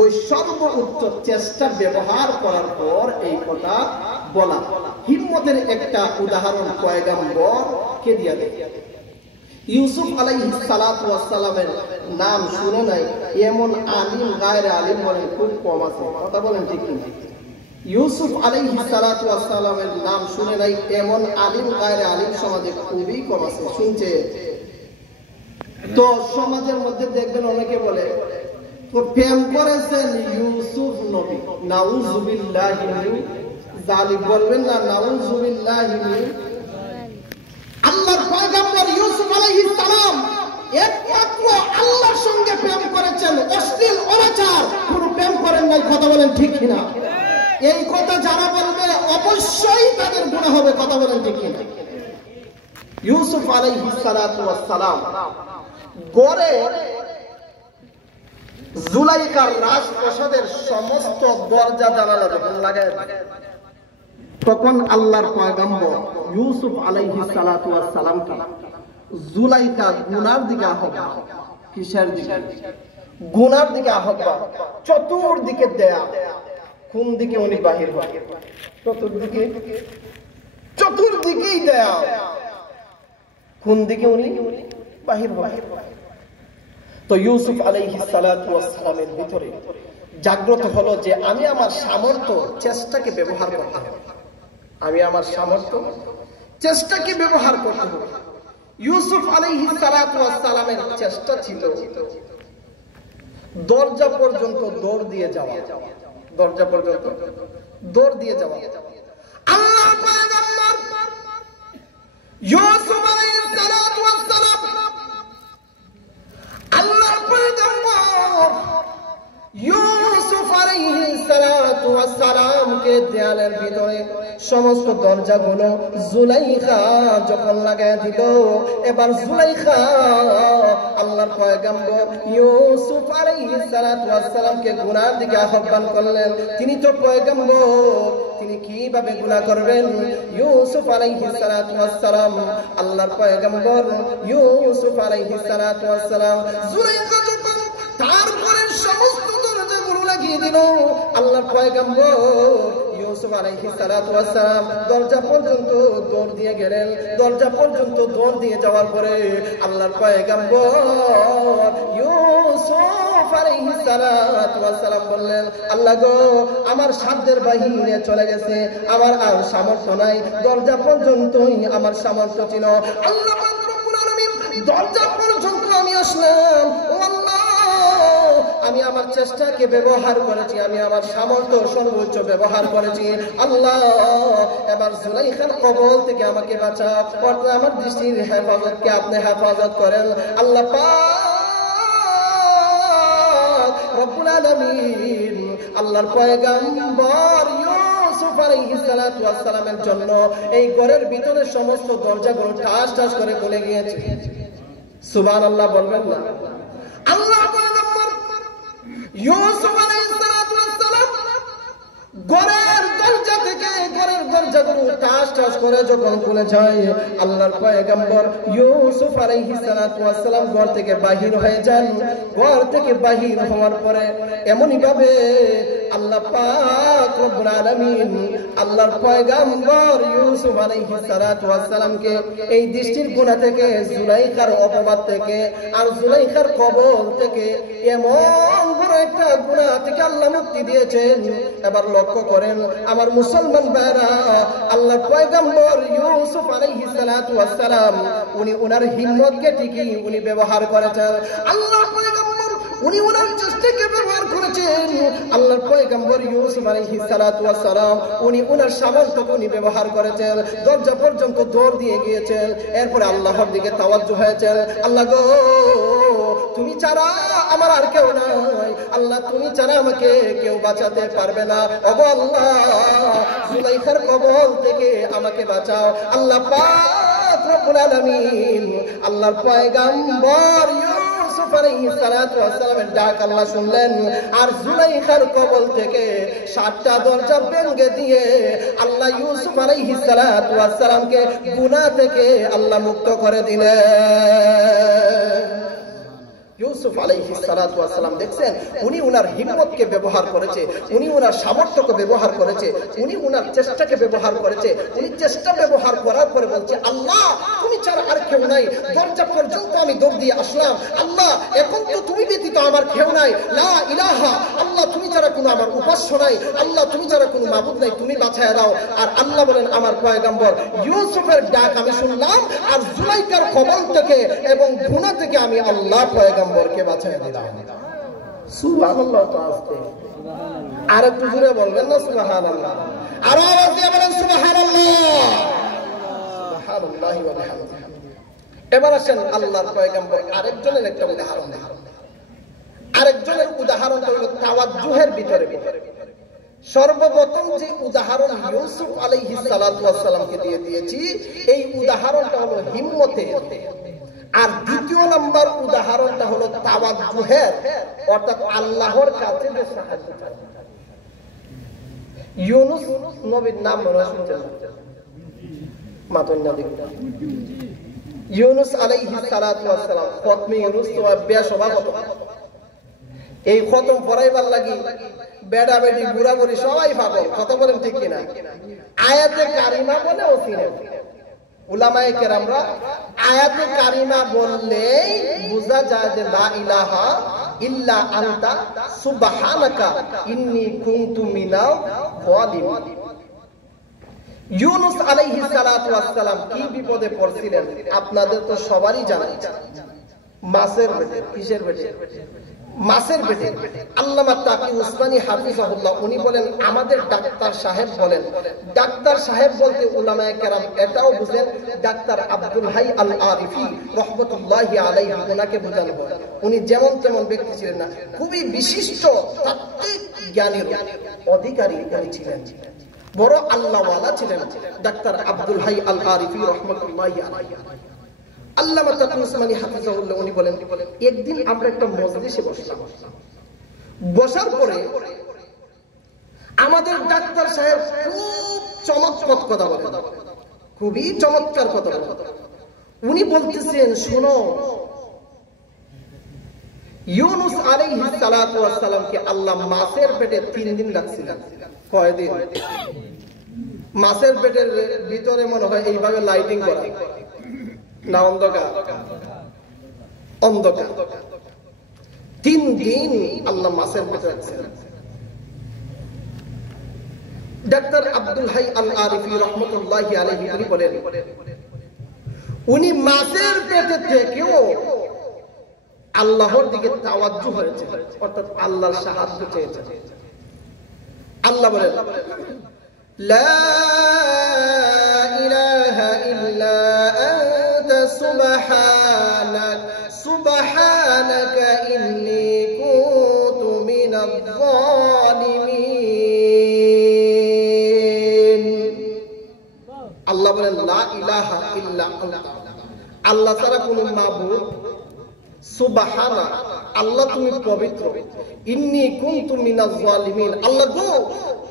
ওই সর্বোচ্চ চেষ্টা ব্যবহার করার পর এই কথা বলা। হিম্মতের একটা উদাহরণ পয়গম্বর কে দিয়া দেয়। ইউসুফ আলাইহিস সালাতু ওয়াস সালামের নাম শুনে নাই এমন আলিম গায়রে আলিম বলেন খুব কম আছে। কথা বলেন ঠিক কি? ইউসুফ আলাইহিস সালাতু ওয়াস সালামের নাম শুনে নাই এমন আলিম গায়রে আলিম সমাজে খুবই কম আছে। শুনছে তো সমাজের মধ্যে দেখবেন অনেকে বলে তো প্রেম করেছেন ইউসুফ নবী। নাউযুবিল্লাহি মিন যালিক বলবেন না? নাউযুবিল্লাহি মিন। আল্লাহর পয়গম্বর ইউসুফ আলাইহিস সালাম একমাত্র আল্লাহর সঙ্গে প্রেম করেছেন, অশ্লীল অনাচার কোনো প্রেম করেন নাই। কথা বলেন ঠিক কিনা? এই কথা যারা বলবে অবশ্যই তাদের গুনাহ হবে। কথা বলেন ঠিক কিনা? ইউসুফ আলাইহিস সালাতু ওয়াস সালাম গড়ে জুলাইখার রাজপ্রাসাদের সমস্ত দরজা জানালা যখন লাগায় তখন আল্লাহর পয়গম্বর ইউসুফ আলাইহিস সালাতু ওয়াস সালামকে জুলাইখা গুনার দিকে আহ্বান। কিসের দিকে? গুনার দিকে আহ্বান। চতুর্দিকে দেয়া। কোন দিকে উনি বাহির হয়? চতুর্দিকে, চতুর্দিকেই দেয়া। কোন দিকে উনি বাহির হয়? তো ইউসুফ আলাইহিস সালাতু ওয়াস সালামের ভিতরে জাগ্রত হলো যে আমি আমার সামর্থ্য চেষ্টাকে ব্যবহার করতে হবে, আমি আমার সামর্থ্য চেষ্টাকে ব্যবহার করতে হবে। ইউসুফ আলাইহিস সালাতু ওয়াস সালামের চেষ্টা ছিল দরজা পর্যন্ত দৌড় দিয়ে যাওয়া, দরজা পর্যন্ত দৌড় দিয়ে যাওয়া। আল্লাহ পয়গম্বর ইউসুফ আলাইহিস সালাতু ওয়াস সালাম, আল্লাহ পয়গম্বর ইউসুফ আলাইহিস সালাতু ওয়াস সালামকে দেয়ালের ভিতরে সমস্ত দরজাগুলো জুলাইখা যখন লাগায় দিল, এবার জুলাইখা আল্লাহর পয়গম্বর ইউসুফ আলাইহিস সালাতু ওয়াস সালামকে গুনার দিকে আহ্বান করলেন। তিনি তো পয়গম্বর, তিনি কিভাবে গুনাহ করবেন? ইউসুফ আলাইহিস সালাতু ওয়াস সালাম, আল্লাহর পয়গম্বর ইউসুফ আলাইহিস সালাতু ওয়াস সালাম জুলাইখা যখন তার ঘরের সমস্ত দরজাগুলো লাগিয়ে দিল, আল্লাহর পয়গম্বর ইউসুফ আলাইহিস সালাতু ওয়াস সালাম দরজা পর্যন্ত দৌড় দিয়ে গেলেন। দরজা পর্যন্ত দৌড় দিয়ে যাওয়ার পরে আল্লাহর পয়গম্বর ইউসুফ আলাইহিস সালাতু ওয়াস সালাম বললেন, আল্লাহ গো, আমার সাধ্যের বাহিরে চলে গেছে, আমার আর সামর্থ্য নাই, দরজা পর্যন্তই আমার সামর্থ্য ছিল। আল্লাহ পাক রব্বুল আলামিন দরজা পর্যন্ত আমি আসলাম, ও আল্লাহ, আমি আমার চেষ্টাকে ব্যবহার করেছি, আমি আমার সামর্থ্য সর্বোচ্চ ব্যবহার করেছি। আল্লাহ, এবার জুলাইখার কবল থেকে আমাকে বাঁচাও, অর্থাৎ আমার দৃষ্টির হেফাজতকে আপনি হেফাজত করেন। আল্লাহ পাক রব্বুল আলামিন আল্লাহর পয়গম্বর ইউসুফ আলাইহিস সালাতু ওয়াস সালামের জন্য এই ঘরের ভিতরে সমস্ত দরজাগুলো ঠাস ঠাস করে খুলে গিয়েছে। সুবহানাল্লাহ বলবেন না? আল্লাহ পয়গম্বর ইউসুফ আলাইহিস সালাতু ওয়াস সালাম ঘরের দরজা থেকে ঘরের দরজাগুলো টাস টাস করে যখন খুলে যায়, আল্লাহর পয়গম্বর ইউসুফ আলাইহিস সালাতু ওয়াস সালাম ঘর থেকে বাহির হয়ে যান। ঘর থেকে বাহির হওয়ার পরে এমনই ভাবে আল্লাহ পাক রব্বুল আলামিন আল্লাহর পয়গম্বর ইউসুফ আলাইহিস সালাতু ওয়াস সালামকে এই দৃষ্টির গুনাহ থেকে, জুলাইখার অপবাদ থেকে আর জুলাইখার কবল থেকে, এমন বড় একটা গুনাহ থেকে আল্লাহ মুক্তি দিয়েছেন। এবার লক্ষ্য করেন আমার মুসলমান ভাইরা, আল্লাহর পয়গম্বর ইউসুফ আলাইহিস সালাতু ওয়াস সালাম উনি ওনার হিম্মতকে ঠিকই উনি ব্যবহার করেছেন। আল্লাহর পয়গম্বর উনি ওনার চেষ্টাকে ব্যবহার করেছেন। আল্লাহর পয়গম্বর ইউসুফ আলাইহিস সালাতু ওয়াস সালাম উনি ওনার সামর্থ্যকে উনি ব্যবহার করেছেন, দরজা পর্যন্ত দৌড় দিয়ে গিয়েছেন। এরপরে আল্লাহর দিকে তাওয়াজ্জু হয়েছেন, আল্লাহ গো, তুমি ছাড়া আমার আর কেউ নাই, আল্লাহ তুমি ছাড়া আমাকে কেউ বাঁচাতে পারবে না, ওগো আল্লাহ, জুলাইখার কবল থেকে আমাকে বাঁচাও। আল্লাহ পাক রব্বুল আলামিন আল্লাহর পয়গম্বর ইউসুফ আলাইহিস সালাতু ওয়াস সালামের ডাক আল্লাহ শুনলেন, আর জুলাইখার কবল থেকে 7টা দরজা ভেঙে দিয়ে আল্লাহ ইউসুফ আলাইহিস সালাতু ওয়াস সালামকে গুনাহ থেকে আল্লাহ মুক্ত করে দিলেন। ইউসুফ আলাইহিস সালাতু ওয়াস সালাম দেখছেন, উনি ওনার হিম্মতকে ব্যবহার করেছে, উনি ওনার সামর্থ্যকে ব্যবহার করেছে, উনি ওনার চেষ্টাকে ব্যবহার করেছে। উনি চেষ্টা ব্যবহার করার পরে বলছে, আল্লাহ তুমি ছাড়া আর কেউ নাই, দরজা পর্যন্ত আমি দৌড় দিয়ে আসলাম, আল্লাহ এখন তো তুমি ব্যতীত আমার কেউ নাই, লা ইলাহা, আল্লাহ তুমি ছাড়া কোনো আমার উপাস্য নাই, আল্লাহ তুমি ছাড়া কোনো মাবুদ নাই, তুমি বাঁচায় দাও। আর আল্লাহ বলেন, আমার পয়গম্বর ইউসুফের ডাক আমি শুনলাম, আর জুলাইখার কবল থেকে এবং গুনাহ থেকে আমি আল্লাহ পয়গম্বরকে বাঁচায় দিলাম। সুবহানাল্লাহ। তো আসতে আর একটু জোরে বলবেন না সুবহানাল্লাহ? আরো আওয়াজ দিয়ে বলেন সুবহানাল্লাহ। সুবহানাল্লাহি ওয়া বিহামদিহি। এবার আসেন আল্লাহর পয়গম্বর আরেকজনের একটা উদাহরণ দেন। আরেকজনের উদাহরণটা হলো তাওয়াজ্জুহের ভিতরে। সর্বপ্রথম যে উদাহরণ ইউসুফ আলাইহিস সালাতু ওয়াস সালামকে দিয়ে দিয়েছি, এই উদাহরণটা হলো হিম্মতের। আর দ্বিতীয় নাম্বার উদাহরণটা হলো তাওয়াজ্জুহের, অর্থাৎ আল্লাহর কাছে যে সাহায্য চাই। ইউনুস নবীর নাম মনে শুনছেন? মাতন্না দিক ইউনুস আলাইহিস সালাতু ওয়াস সালাম খতমে ইউনুস তো অভ্যাস সভাপতি। এই খতম পড়াইবার লাগি বেড়া বেড়ি বুড়া বুড়ি সবাই পাগল, কথা বলেন ঠিক কিনা? আয়াতে কারিমা বলে ওসিনে উলামায়ে কেরামরা আয়াতে কারিমা বললেই বোঝা যায় যে লা ইলাহা ইল্লা আনতা সুবহানাকা ইন্নী কুনতু মিনাল যালিমিন। ইউনূস আলাইহিস সালাতু ওয়াস সালাম কি বিপদে পড়ছিলেন আপনাদের তো সবারই জানা। মাছের পেটে, কিসের পেটে? মাছের পেটে। আল্লামা তাকি উসমানী হাফিজাহুল্লাহ উনি বলেন, আমাদের ডাক্তার সাহেব বলেন, ডাক্তার সাহেব বলতে উলামায়ে কেরাম এটাও বুঝেন ডাক্তার আব্দুল হাই আল আরিফি রাহমাতুল্লাহি আলাইহি ওনাকে বোঝানো হয়। উনি যেমন তেমন ব্যক্তি ছিলেন না, খুবই বিশিষ্ট তাত্ত্বিক জ্ঞানের অধিকারী উনি ছিলেন, বড় আল্লাহওয়ালা ছিলেন ডাক্তার আব্দুল হাই আল আরিফি রাহমাতুল্লাহি আলাইহি। আল্লামা তাকি উসমানী হাফিজাহুল্লাহ উনি বলেন, একদিন আমরা একটা মজলিসে বসলাম, বসার পরে আমাদের ডাক্তার সাহেব খুব চমৎকার কথা বলেন, খুবই চমৎকার কথা বলেন। উনি বলতেছেন, শোনো, ইউনূস আলাইহিস সালাতু ওয়াস সালামকে আল্লাহ মাছের পেটে 3 দিন রাখছিলেন। কয়দিন? মাছের পেটের ভিতরে মনে হয় এইভাবে লাইটিং করা না, অন্ধকার, অন্ধকার। 3 দিন আল্লাহ মাছের পেটে রাখছিলেন। ডাক্তার আব্দুল হাই আল আরিফি রাহমাতুল্লাহি আলাইহি উনি বলেন, উনি মাছের পেটে থেকেও আল্লাহর দিকে তাওয়াজ্জুহ হয়েছে, অর্থাৎ আল্লাহর সাহায্য চেয়েছে। আল্লাহ বলেন, লা ইলাহা ইল্লা আনতা সুবহানাকা ইন্নী কুনতু মিনাজ যালিমিন। আল্লাহ বলেন, লা ইলাহা ইল্লা আনতা, আল্লাহ ছাড়া কোনো মাবুদ, সুবহানা, আল্লাহ তুমি পবিত্র, ইন্নী কুনতু মিনাজ যালিমিন, আল্লাহ গো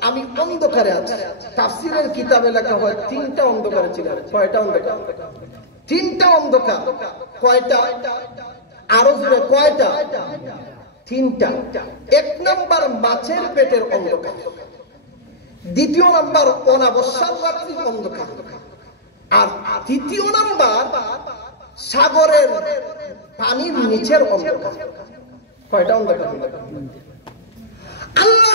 আমি অন্ধকারে আছি। তাফসীরের কিতাবে লেখা হয় 3টা অন্ধকারে ছিলেন। কয়টা অন্ধকার? 3টা অন্ধকার। কয়টা? আরো জোরে, কয়টা? 3টা। 1 নাম্বার মাছের পেটের অন্ধকার, 2য় নাম্বার অনাবস্যার রাত্রির অন্ধকার, আর 3য় নাম্বার সাগরের পানির নিচের অন্ধকার। কয়টা অন্ধকার? আল্লাহ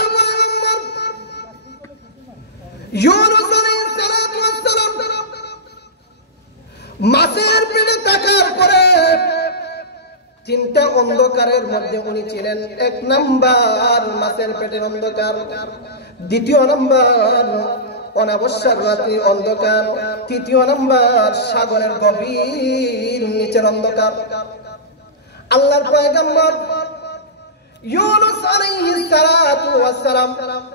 ইউনূস আলাইহিস সালাতু ওয়াস সালাম মাছের পেটে থাকার পরে 3টা অন্ধকারের মধ্যে উনি ছিলেন। 1 নাম্বার মাছের পেটের অন্ধকার, 2য় নাম্বার অনাবস্যার রাত্রি অন্ধকার, 3য় নাম্বার সাগরের গভীর নিচের অন্ধকার। আল্লাহর পয়গম্বর ইউনূস আলাইহিস সালাতু ওয়াস সালাম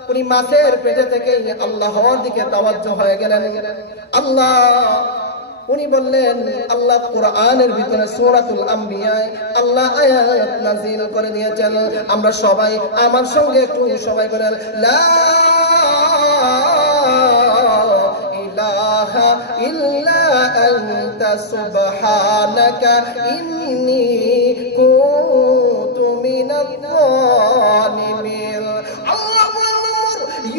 উনি মাছের পেটে থেকে আল্লাহর দিকে তাওয়াজ্জুহ হয়ে গেলেন। আল্লাহ উনি বললেন, আল্লাহ কোরআনের ভিতরে সূরাতুল আম্বিয়ায় আল্লাহ আয়াত নাযিল করে দিয়েছেন। আমরা সবাই আমার সঙ্গে একটু সবাই বলেন, লা ইলাহা ইল্লা আনতা সুবহানাকা ইন্নী কুনতু মিনাজ যালিমিন।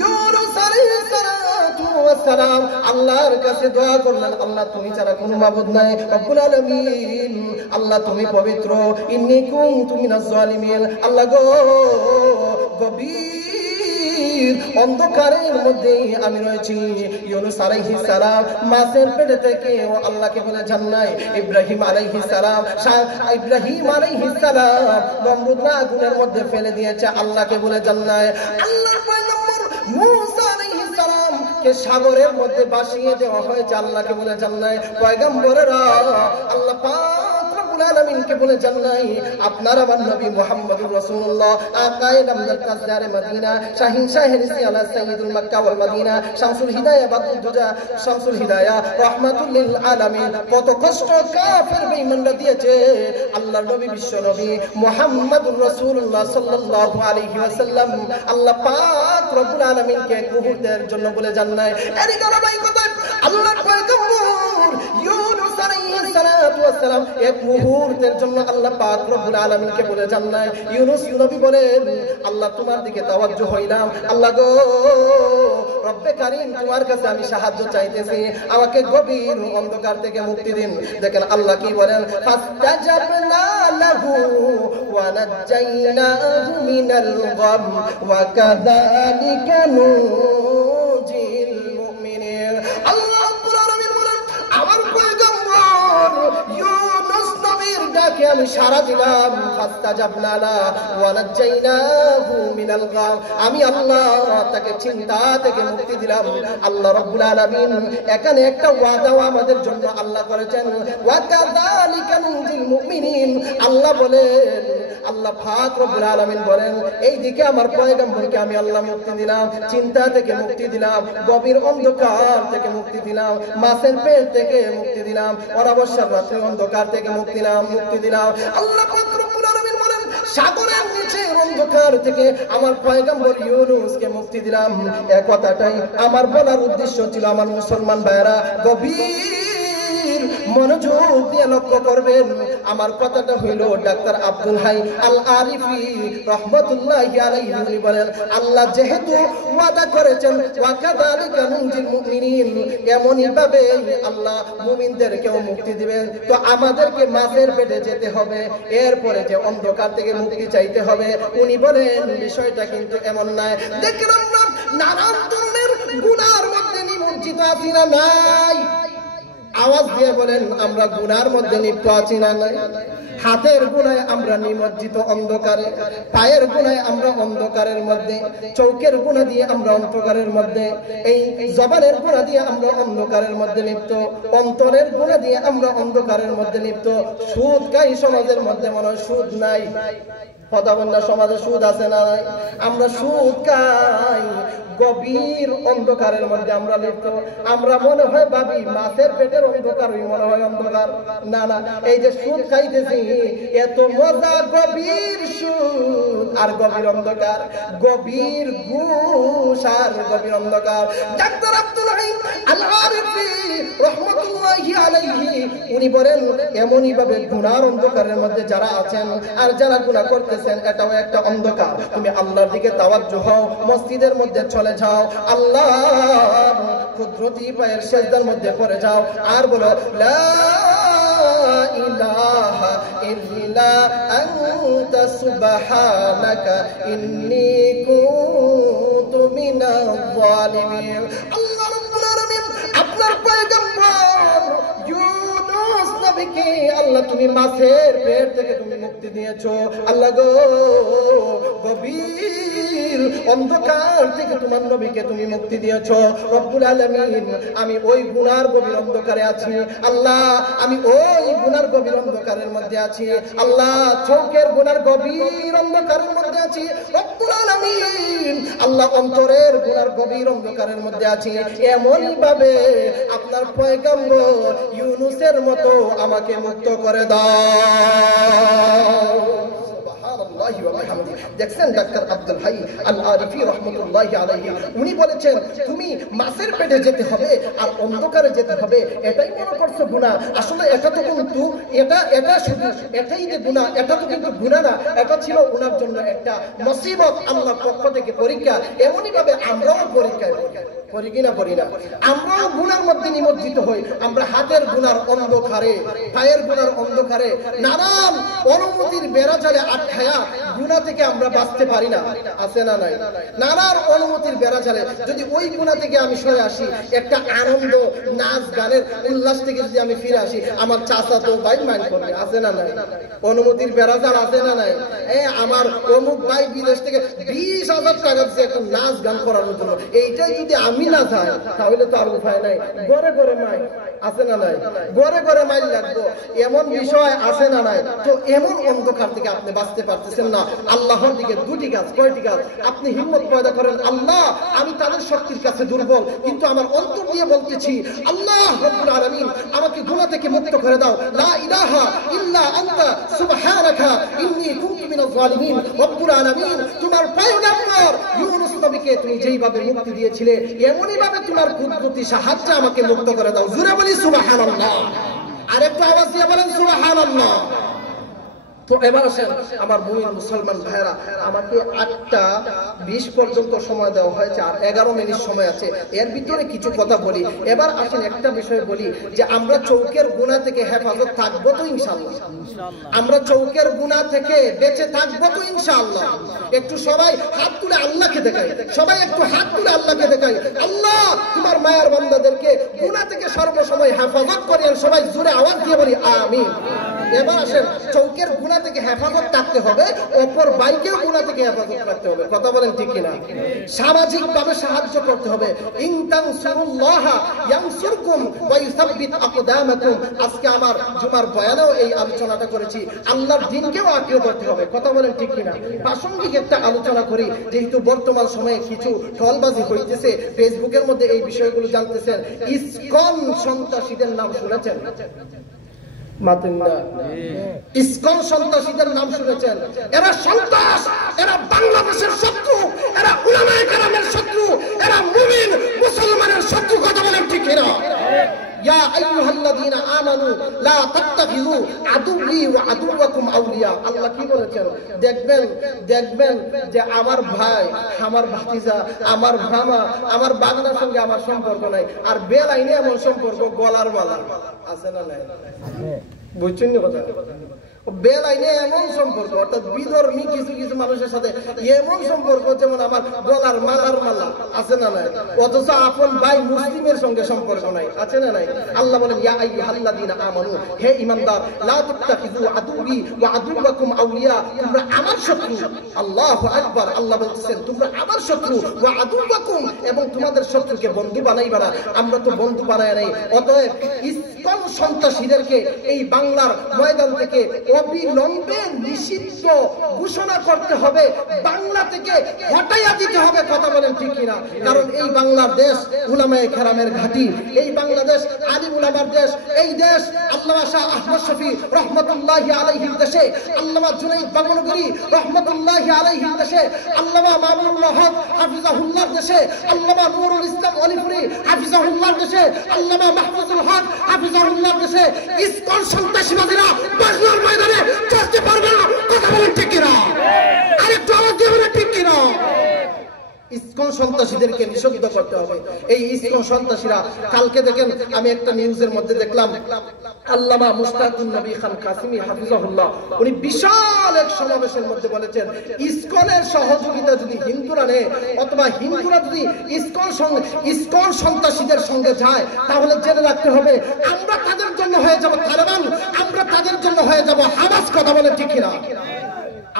ইউনূস আলাইহিস সালাতু ওয়াস সালাম আল্লাহর কাছে দোয়া করলেন, আল্লাহ তুমি ছাড়া কোনো মাবুদ নাই, রব্বুল আলামিন, আল্লাহ তুমি পবিত্র, ইন্নী কুনতু মিনাজ যালিমিন। আল্লাহ গো, গভীর অন্ধকারের মধ্যে আমি রয়েছি। ইউনূস আলাইহিস সালাম মাছের পেটে থেকে ও আল্লাহকে বলে জান্নাই। ইব্রাহিম আলাইহিস সালাম নমরুদ আগুনের মধ্যে ফেলে দিয়েছে, আল্লাহকে বলে জান্নাই। আল্লাহর পয়গম্বর মূসা আলাইহিস সালাম কে সাগরের মধ্যে ভাসিয়ে দেওয়া হয়েছে, আল্লাহকে বলে জান্নাই। পয়গম্বরেরা আল্লাহ পাক আলামিনকে বলে জান্নাই। আপনার আমার নবী মুহাম্মদুর রাসূলুল্লাহ আকায়ে নামদার তাজদারে মদিনা শাহিন শাহরিসি আলা সাইয়্যিদুল মক্কা ওয়াল মদিনা শামসুল হিদায়াহ বাদুল দুজা শামসুল হিদায়াহ রাহমাতুল লিল আলামিন। কত কষ্ট কাফের বেঈমানরা দিয়েছে আল্লাহর নবী বিশ্ব নবী মুহাম্মদুর রাসূলুল্লাহ সাল্লাল্লাহু আলাইহি ওয়াসাল্লাম আল্লাহ পাক রব্বুল আলামিনকে এক মুহূর্তের জন্য বলে জান্নাই। এরই ধারাবাহিকতায় আল্লাহর পয়গম্বর ইউনূস আলাইহিস সালাতু ওয়াস সালাম এক মুহূর্তের জন্য আল্লাহ পাক রব্বুল আলামিনকে বলে যান না। ইউনূস নবী বলেন, আল্লাহ তোমার দিকে তাওয়াজ্জু হইলাম, আল্লাহ গো রব্বে কারীম তোমার কাছে আমি সাহায্য চাইতেছি, আমাকে গভীর অন্ধকার থেকে মুক্তি দিন। দেখেন আল্লাহ কি বলেন, ফাস্তাজাবনা লাহু ওয়া নাজ্জাইনাহু মিনাল গাম ওয়া কাযালিকা নুজিল মুমিনিন। আল্লাহ রাব্বুল আলামিন বলেন, আমার পয়গম্বর ইউনূস নবীর ডাকে আমি সাড়া দিলাম। ফাস্তাজাবনা লাহু ওয়া নাজ্জাইনাহু মিনাল গাম, আমি আল্লাহ তাকে চিন্তা থেকে মুক্তি দিলাম। আল্লাহ রাব্বুল আলামিন এখানে একটা ওয়াদাও আমাদের জন্য আল্লাহ করেছেন, ওয়া কাযালিকা নুজিল মুমিনিন। আল্লাহ বলেন, আল্লাহ পাক রব্বুল আলামিন বলেন, এই দিকে আমার পয়গম্বরকে আমি আল্লাহ মুক্তি দিলাম, চিন্তা থেকে মুক্তি দিলাম, গভীর অন্ধকার থেকে মুক্তি দিলাম, মাছের পেট থেকে মুক্তি দিলাম, অমাবস্যার রাতে অন্ধকার থেকে মুক্তি দিলাম। আল্লাহ পাক রব্বুল আলামিন বলেন, সাগরের নিচে অন্ধকার থেকে আমার পয়গম্বর ইউনূসকে মুক্তি দিলাম। এই কথাটাই আমার বলার উদ্দেশ্য ছিল। আমার মুসলমান ভাইরা গভীর মনোযোগ দিয়ে লক্ষ্য করবেন। আমার কথাটা হইল ডাক্তার আব্দুল হাই আল আরিফি রহমাতুল্লাহি আলাইহি উনি বলেন, আল্লাহ যেহেতু ওয়াদা করেছেন ওয়া কাযালিকা নুজিল মুমিনিন, এমনই ভাবে আল্লাহ মুমিনদেরকেও মুক্তি দিবেন। তো আমাদেরকে মাছের পেটে যেতে হবে, এরপরে যে অন্ধকার থেকে মুক্তি চাইতে হবে। উনি বলেন বিষয়টা কিন্তু এমন নয়। দেখেন আমরা নানান ধরনের গুনার মধ্যে নিমজ্জিত আছি না নাই? আওয়াজ দিয়ে বলেন, আমরা গুনার মধ্যে লিপ্ত আছি না নাই? হাতের গুনায় আমরা নিমজ্জিত অন্ধকারে, পায়ের গুনায় আমরা অন্ধকারের মধ্যে, চোখের গুনাহ দিয়ে আমরা অন্ধকারের মধ্যে, এই জবানের গুনাহ দিয়ে আমরা অন্ধকারের মধ্যে লিপ্ত, অন্তরের গুনাহ দিয়ে আমরা অন্ধকারের মধ্যে লিপ্ত। সুদ খাই সমাজের মধ্যে, মনে হয় সুদ নাই। কথা বন্যা সমাজে সুদ আছে না নাই? আমরা সুদ খাই, গভীর অন্ধকারের মধ্যে আমরা লিপ্ত। আমরা মনে হয় ভাবি মাছের পেটের অন্ধকারই মনে হয় অন্ধকার। না না, এই যে সুদ খাইতেছি এত মজা, গভীর সুদ আর গভীর অন্ধকার, গভীর ঘুষ আর গভীর অন্ধকার। ডাক্তার আব্দুল হাই আল আরিফি রহমাতুল্লাহি আলাইহি উনি বলেন, এমনই ভাবে গুনার অন্ধকারের মধ্যে যারা আছেন আর যারা গুনাহ করতেছেন, এটাও একটা অন্ধকার। তুমি আল্লাহর দিকে তাওয়াজ্জু হও, মসজিদের মধ্যে চলে যাও, আল্লাহর কুদরতি পায়ের সিজদার মধ্যে পড়ে যাও আর বলো, লা ইলাহা ইল্লা আনতা সুবহানাকা ইন্নী কুনতু মিনাজ জালিমিন। আল্লাহ রাব্বুল আলামিন আপনার পয়গম্বর ইউনূস নবীকে আল্লাহ তুমি মাছের পেট থেকে তুমি মুক্তি দিয়েছো। আল্লাহ গো, গভীর অন্ধকার থেকে তোমার নবীকে তুমি মুক্তি দিয়েছো। রব্বুল আলামিন আমি ওই গুনার গভীর অন্ধকারে আছি আল্লাহ, আমি ওই গুনার গভীর অন্ধকারের মধ্যে আছি আল্লাহ, চোখের গুনার গভীর অন্ধকারের মধ্যে আছি রব্বুল আলামিন আল্লাহ, অন্তরের গুনার গভীর অন্ধকারের মধ্যে আছি। এমনই ভাবে আপনার পয়গম্বর ইউনূসের মতো আমাকে মুক্ত করে দাও। দেখছেন ডাক্তার আব্দুল হাই আল আরিফি রহমাতুল্লাহি আলাইহি উনি বলেছেন, তুমি মাছের পেটে যেতে হবে আর অন্ধকারে যেতে হবে। এটাই মনে করছো গুনাহ? আসলে এটা তো কিন্তু এটা শুধু এটাই যে গুনাহ, এটা তো কিন্তু গুনাহ না, এটা ছিল ওনার জন্য একটা মুসিবত, আল্লাহর পক্ষ থেকে পরীক্ষা। এমনই ভাবে আমরাও পরীক্ষায় করি কিনা করি না? আমরাও গুনার মধ্যে নিমজ্জিত হই। আমরা হাতের গুনার অন্ধকারে, পায়ের গুনার অন্ধকারে, নানান অনুমতির বেড়াজালে আটকায়া গুনাহ থেকে আমরা বাঁচতে পারি না। আছে না নাই? নানান অনুমতির বেড়াজালে যদি ওই গুনাহ থেকে আমি সরে আসি, একটা আনন্দ নাচ গানের উল্লাস থেকে যদি আমি ফিরে আসি, আমার চাচা তো ভাই মাইন্ড করবে। আছে না নাই? অনুমতির বেড়াজাল আছে না নাই? আমার অমুক ভাই বিদেশ থেকে 20,000 টাকা দিচ্ছে একটা নাচ গান করানোর জন্য, এইটাই যদি আমি না যাই তাহলে তো আর উপায় নাই। ঘরে ঘরে মাই আছে না নাই? ঘরে ঘরে মাইল লাগবো, এমন বিষয় আছে না নাই? তো এমন অন্ধকার থেকে আপনি বাঁচতে পারতেছেন না। আল্লাহর দিকে দুটি কাজ, কয়টি কাজ? আপনি হিম্মত পয়দা করেন, আল্লাহ আমি তাদের শক্তির কাছে দুর্বল, কিন্তু আমার অন্তর দিয়ে বলতেছি, আল্লাহ রাব্বুল আলামিন আমাকে গুনাহ থেকে মুক্ত করে দাও। লা ইলাহা ইল্লা আনতা সুবহানাকা ইন্নী কুনতু মিনাজ জালিমিন। রব্বুল আলামিন তোমার পয়গম্বর ইউনূস নবীকে তুমি যেইভাবে মুক্তি দিয়েছিলে, এমনই ভাবে তোমার কুদরতি সাহায্যে আমাকে মুক্ত করে দাও। জোরে বলি সুবহানাল্লাহ। আরেকটু আওয়াজ দিয়ে বলেন সুবহানাল্লাহ। তো এবার আসেন আমার মুমিন মুসলমান ভাইরা, আমাকে 8:20 পর্যন্ত সময় দেওয়া হয়েছে, আর 11 মিনিট সময় আছে। এর ভিতরে কিছু কথা বলি। এবার আসেন একটা বিষয় বলি যে আমরা চৌকের গুনাহ থেকে হেফাজত থাকবো তো ইনশাআল্লাহ? আমরা চৌকের গুনাহ থেকে বেঁচে থাকবো তো ইনশাআল্লাহ? একটু সবাই হাত তুলে আল্লাহকে দেখাই, সবাই একটু হাত তুলে আল্লাহকে দেখাই। আল্লাহ তোমার মায়ের বান্দাদেরকে গুনাহ থেকে সর্বসময় হেফাজত করেন। সবাই জোরে আওয়াজ দিয়ে বলি আমিন। এবার আসেন চৌকের গুনাহ থেকে হেফাজত থাকতে হবে, অপর বাইকেও গুনাহ থেকে হেফাজত রাখতে হবে। কথা বলেন ঠিক কিনা? সামাজিক ভাবে সাহায্য করতে হবে। ইন তানসুরুল্লাহ ইয়ানসুরকুম ওয়া ইউসাব্বিত আকদামাকুম। আজকে আমার জুমার বয়ানেও এই আলোচনাটা করেছি, আল্লাহর দ্বীনকেও আঁকড়ে ধরতে হবে। কথা বলেন ঠিক কিনা? প্রাসঙ্গিক একটা আলোচনা করি, যেহেতু বর্তমান সময়ে কিছু ঠলবাজি হইতেছে, ফেসবুকের মধ্যে এই বিষয়গুলো জানতেছেন। ইসকন সন্ত্রাসীদের নাম শুনেছেন? ইসকন সন্ত্রাসীদের নাম শুনেছেন? এরা সন্ত্রাস, এরা বাংলাদেশের শত্রু, এরা উলামায়ে কেরামের শত্রু, এরা মুমিন মুসলমানের শত্রু। কথা বলেন ঠিক কিনা? ইয়া আইয়ুহাল্লাযীনা আমানু লা তাত্তাখিযু আদুওয়ি ওয়া আদুওয়াকুম আউলিয়া। আল্লাহ কি বলেছেন? দেখবেন যে আমার ভাই, আমার ভাতিজা, আমার ভামা, আমার বাগনার সঙ্গে আমার সম্পর্ক নাই, আর বেলাইনে এমন সম্পর্ক গলার মালা আছে না নাই? বুঝছেন না কথা? বেলাইনে এমন সম্পর্ক, অর্থাৎ বিধর্মী কিছু কিছু মানুষের সাথে এমন সম্পর্ক যেমন আমার গলার মালার মালা আছে না নাই, অথচ আপন ভাই মুসলিমের সঙ্গে সম্পর্ক নাই, আছে না নাই? আল্লাহ বলেন ইয়া আইয়ুহাল্লাযীনা আমানু, হে ঈমানদার, লা তাত্তাখিযু আদুওয়ি ওয়া আদুওয়াকুম আউলিয়া, তোমরা আমার শত্রু। আল্লাহু আকবার। আল্লাহ বলতেছেন তোমরা আমার শত্রু, ওয়া আদুওয়াকুম, এবং তোমাদের শত্রুকে বন্ধু বানাইবা না। আমরা তো বন্ধু বানাই নাই। অতএব ইসকন সন্ত্রাসীদেরকে এই বাংলার ময়দান থেকে অবিলম্বে নিষিদ্ধ ঘোষণা করতে হবে, বাংলা থেকে হটাইয়া দিতে হবে। কথা বলেন ঠিক কিনা? কারণ এই বাংলাদেশ উলামায়ে কেরামের ঘাঁটি, এই বাংলাদেশ আলিম উলামার দেশ, এই দেশ আল্লামা শাহ আহমদ শফী রহমাতুল্লাহি আলাইহির দেশে, আল্লামা জুনাইদ বাংলাগিরি রহমাতুল্লাহি আলাইহির দেশে, আল্লামা মামুনুল হক হাফিজাহুল্লাহর দেশে, আল্লামা নুরুল ইসলাম আলিপুরি হাফিজাহুল্লাহর দেশে, আল্লামা মাহফুজুল হক হাফিজাহুল্লাহর দেশে ইসকন সন্ত্রাসীবাদীরা বাংলার ময়দানে চলতে পারবে না। কথা বলেন ঠিক কিনা? আরেকটু আওয়াজ দিয়ে বলেন ঠিক কিনা? ইসকন সন্ত্রাসীদেরকে নিষিদ্ধ করতে হবে। এই ইসকন সন্ত্রাসীরা, কালকে দেখেন আমি একটা নিউজের মধ্যে দেখলাম, আল্লামা মুশতাকুন নবী খান কাসিমি হাফিজাহুল্লাহ, উনি বিশাল এক সমাবেশের মধ্যে বলেছেন, ইসকনের সহযোগিতা যদি হিন্দুরা নেয়, অথবা হিন্দুরা যদি ইসকন সন্ত্রাসীদের সঙ্গে যায়, তাহলে জেনে রাখতে হবে আমরা তাদের জন্য হয়ে যাব তালেবান, আমরা তাদের জন্য হয়ে যাব হামাস। কথা বলে ঠিক কিনা?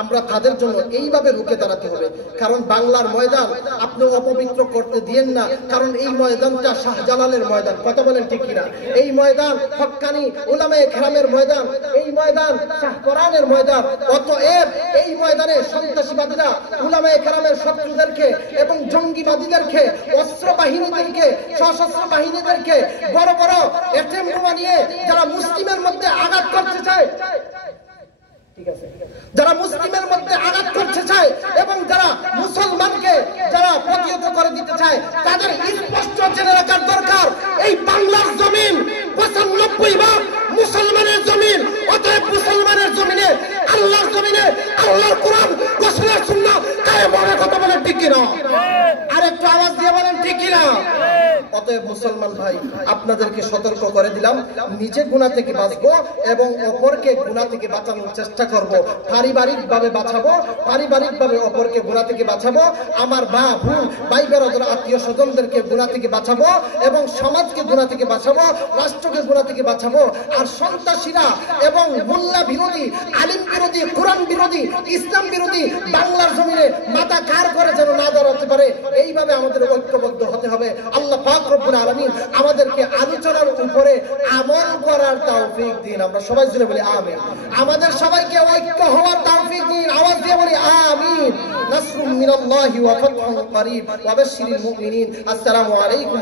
আমরা তাদের জন্য এইভাবে রুখে দাঁড়াতে হবে। কারণ বাংলার ময়দান আপনি অপবিত্র করতে দিয়েন না, কারণ এই ময়দানটা শাহজালালের ময়দান। কথা বলেন ঠিক কিনা? এই ময়দান হক্কানি উলামায়ে কেরামের ময়দান, এই ময়দান শাহপরানের ময়দান। অতএব এই ময়দানে সন্ত্রাসীবাদীরা উলামায়ে কেরামের শত্রুদেরকে এবং জঙ্গিবাদীদেরকে, অস্ত্র বাহিনীদেরকে, সশস্ত্র বাহিনীদেরকে, বড় বড় এটিএম বোমা নিয়ে যারা মুসলিমের মধ্যে আঘাত করতে চায়, যারা মুসলিমের মধ্যে আঘাত করতে চায় এবং যারা মুসলমানকে যারা প্রতিহত করে দিতে চায়, তাদের স্পষ্ট জেনে রাখার দরকার এই বাংলার জমিন 95% মুসলমানের জমিন। অতএব মুসলমানের জমিনে, আল্লাহর জমিনে আল্লাহর কোরআন রাসূলের সুন্নাহ কায়েম হবে। কথা বলেন ঠিক কিনা? আরেকটু আওয়াজ দিয়ে বলেন ঠিক কিনা? অতএব মুসলমান ভাই, আপনাদেরকে সতর্ক করে দিলাম, নিজে গুনাহ থেকে বাঁচবো এবং অপরকে গুনাহ থেকে বাঁচানোর চেষ্টা করব। পারিবারিকভাবে বাঁচাবো, পারিবারিকভাবে অপরকে গুনাহ থেকে বাঁচাবো, আমার ভাই বেরাদর আত্মীয় স্বজনদেরকে গুনাহ থেকে বাঁচাবো এবং সমাজকে গুনাহ থেকে বাঁচাবো, রাষ্ট্রকে গুনাহ থেকে বাঁচাবো। আর সন্ত্রাসীরা এবং মোল্লা বিরোধী, আলিম বিরোধী, কোরআন বিরোধী, ইসলাম বিরোধী বাংলার জমিনে মাথা কার করে যেন না দাঁড়াতে পারে, এইভাবে আমাদের ঐক্যবদ্ধ হতে হবে। আল্লাহ পাক রব্বুল আলামিন আমাদেরকে আলোচনার উপরে আমল করার তৌফিক দিন। আমরা সবাই জুড়ে বলি আমিন। আমাদের সবাইকে ঐক্য হওয়ার তৌফিক দিন। আওয়াজ দিয়ে বলি আমিন। নাসরুম মিনাল্লাহি ওয়া ফাতহুন করিব ওয়া বাশশিরিল মুমিনিন। আসসালামু আলাইকুম।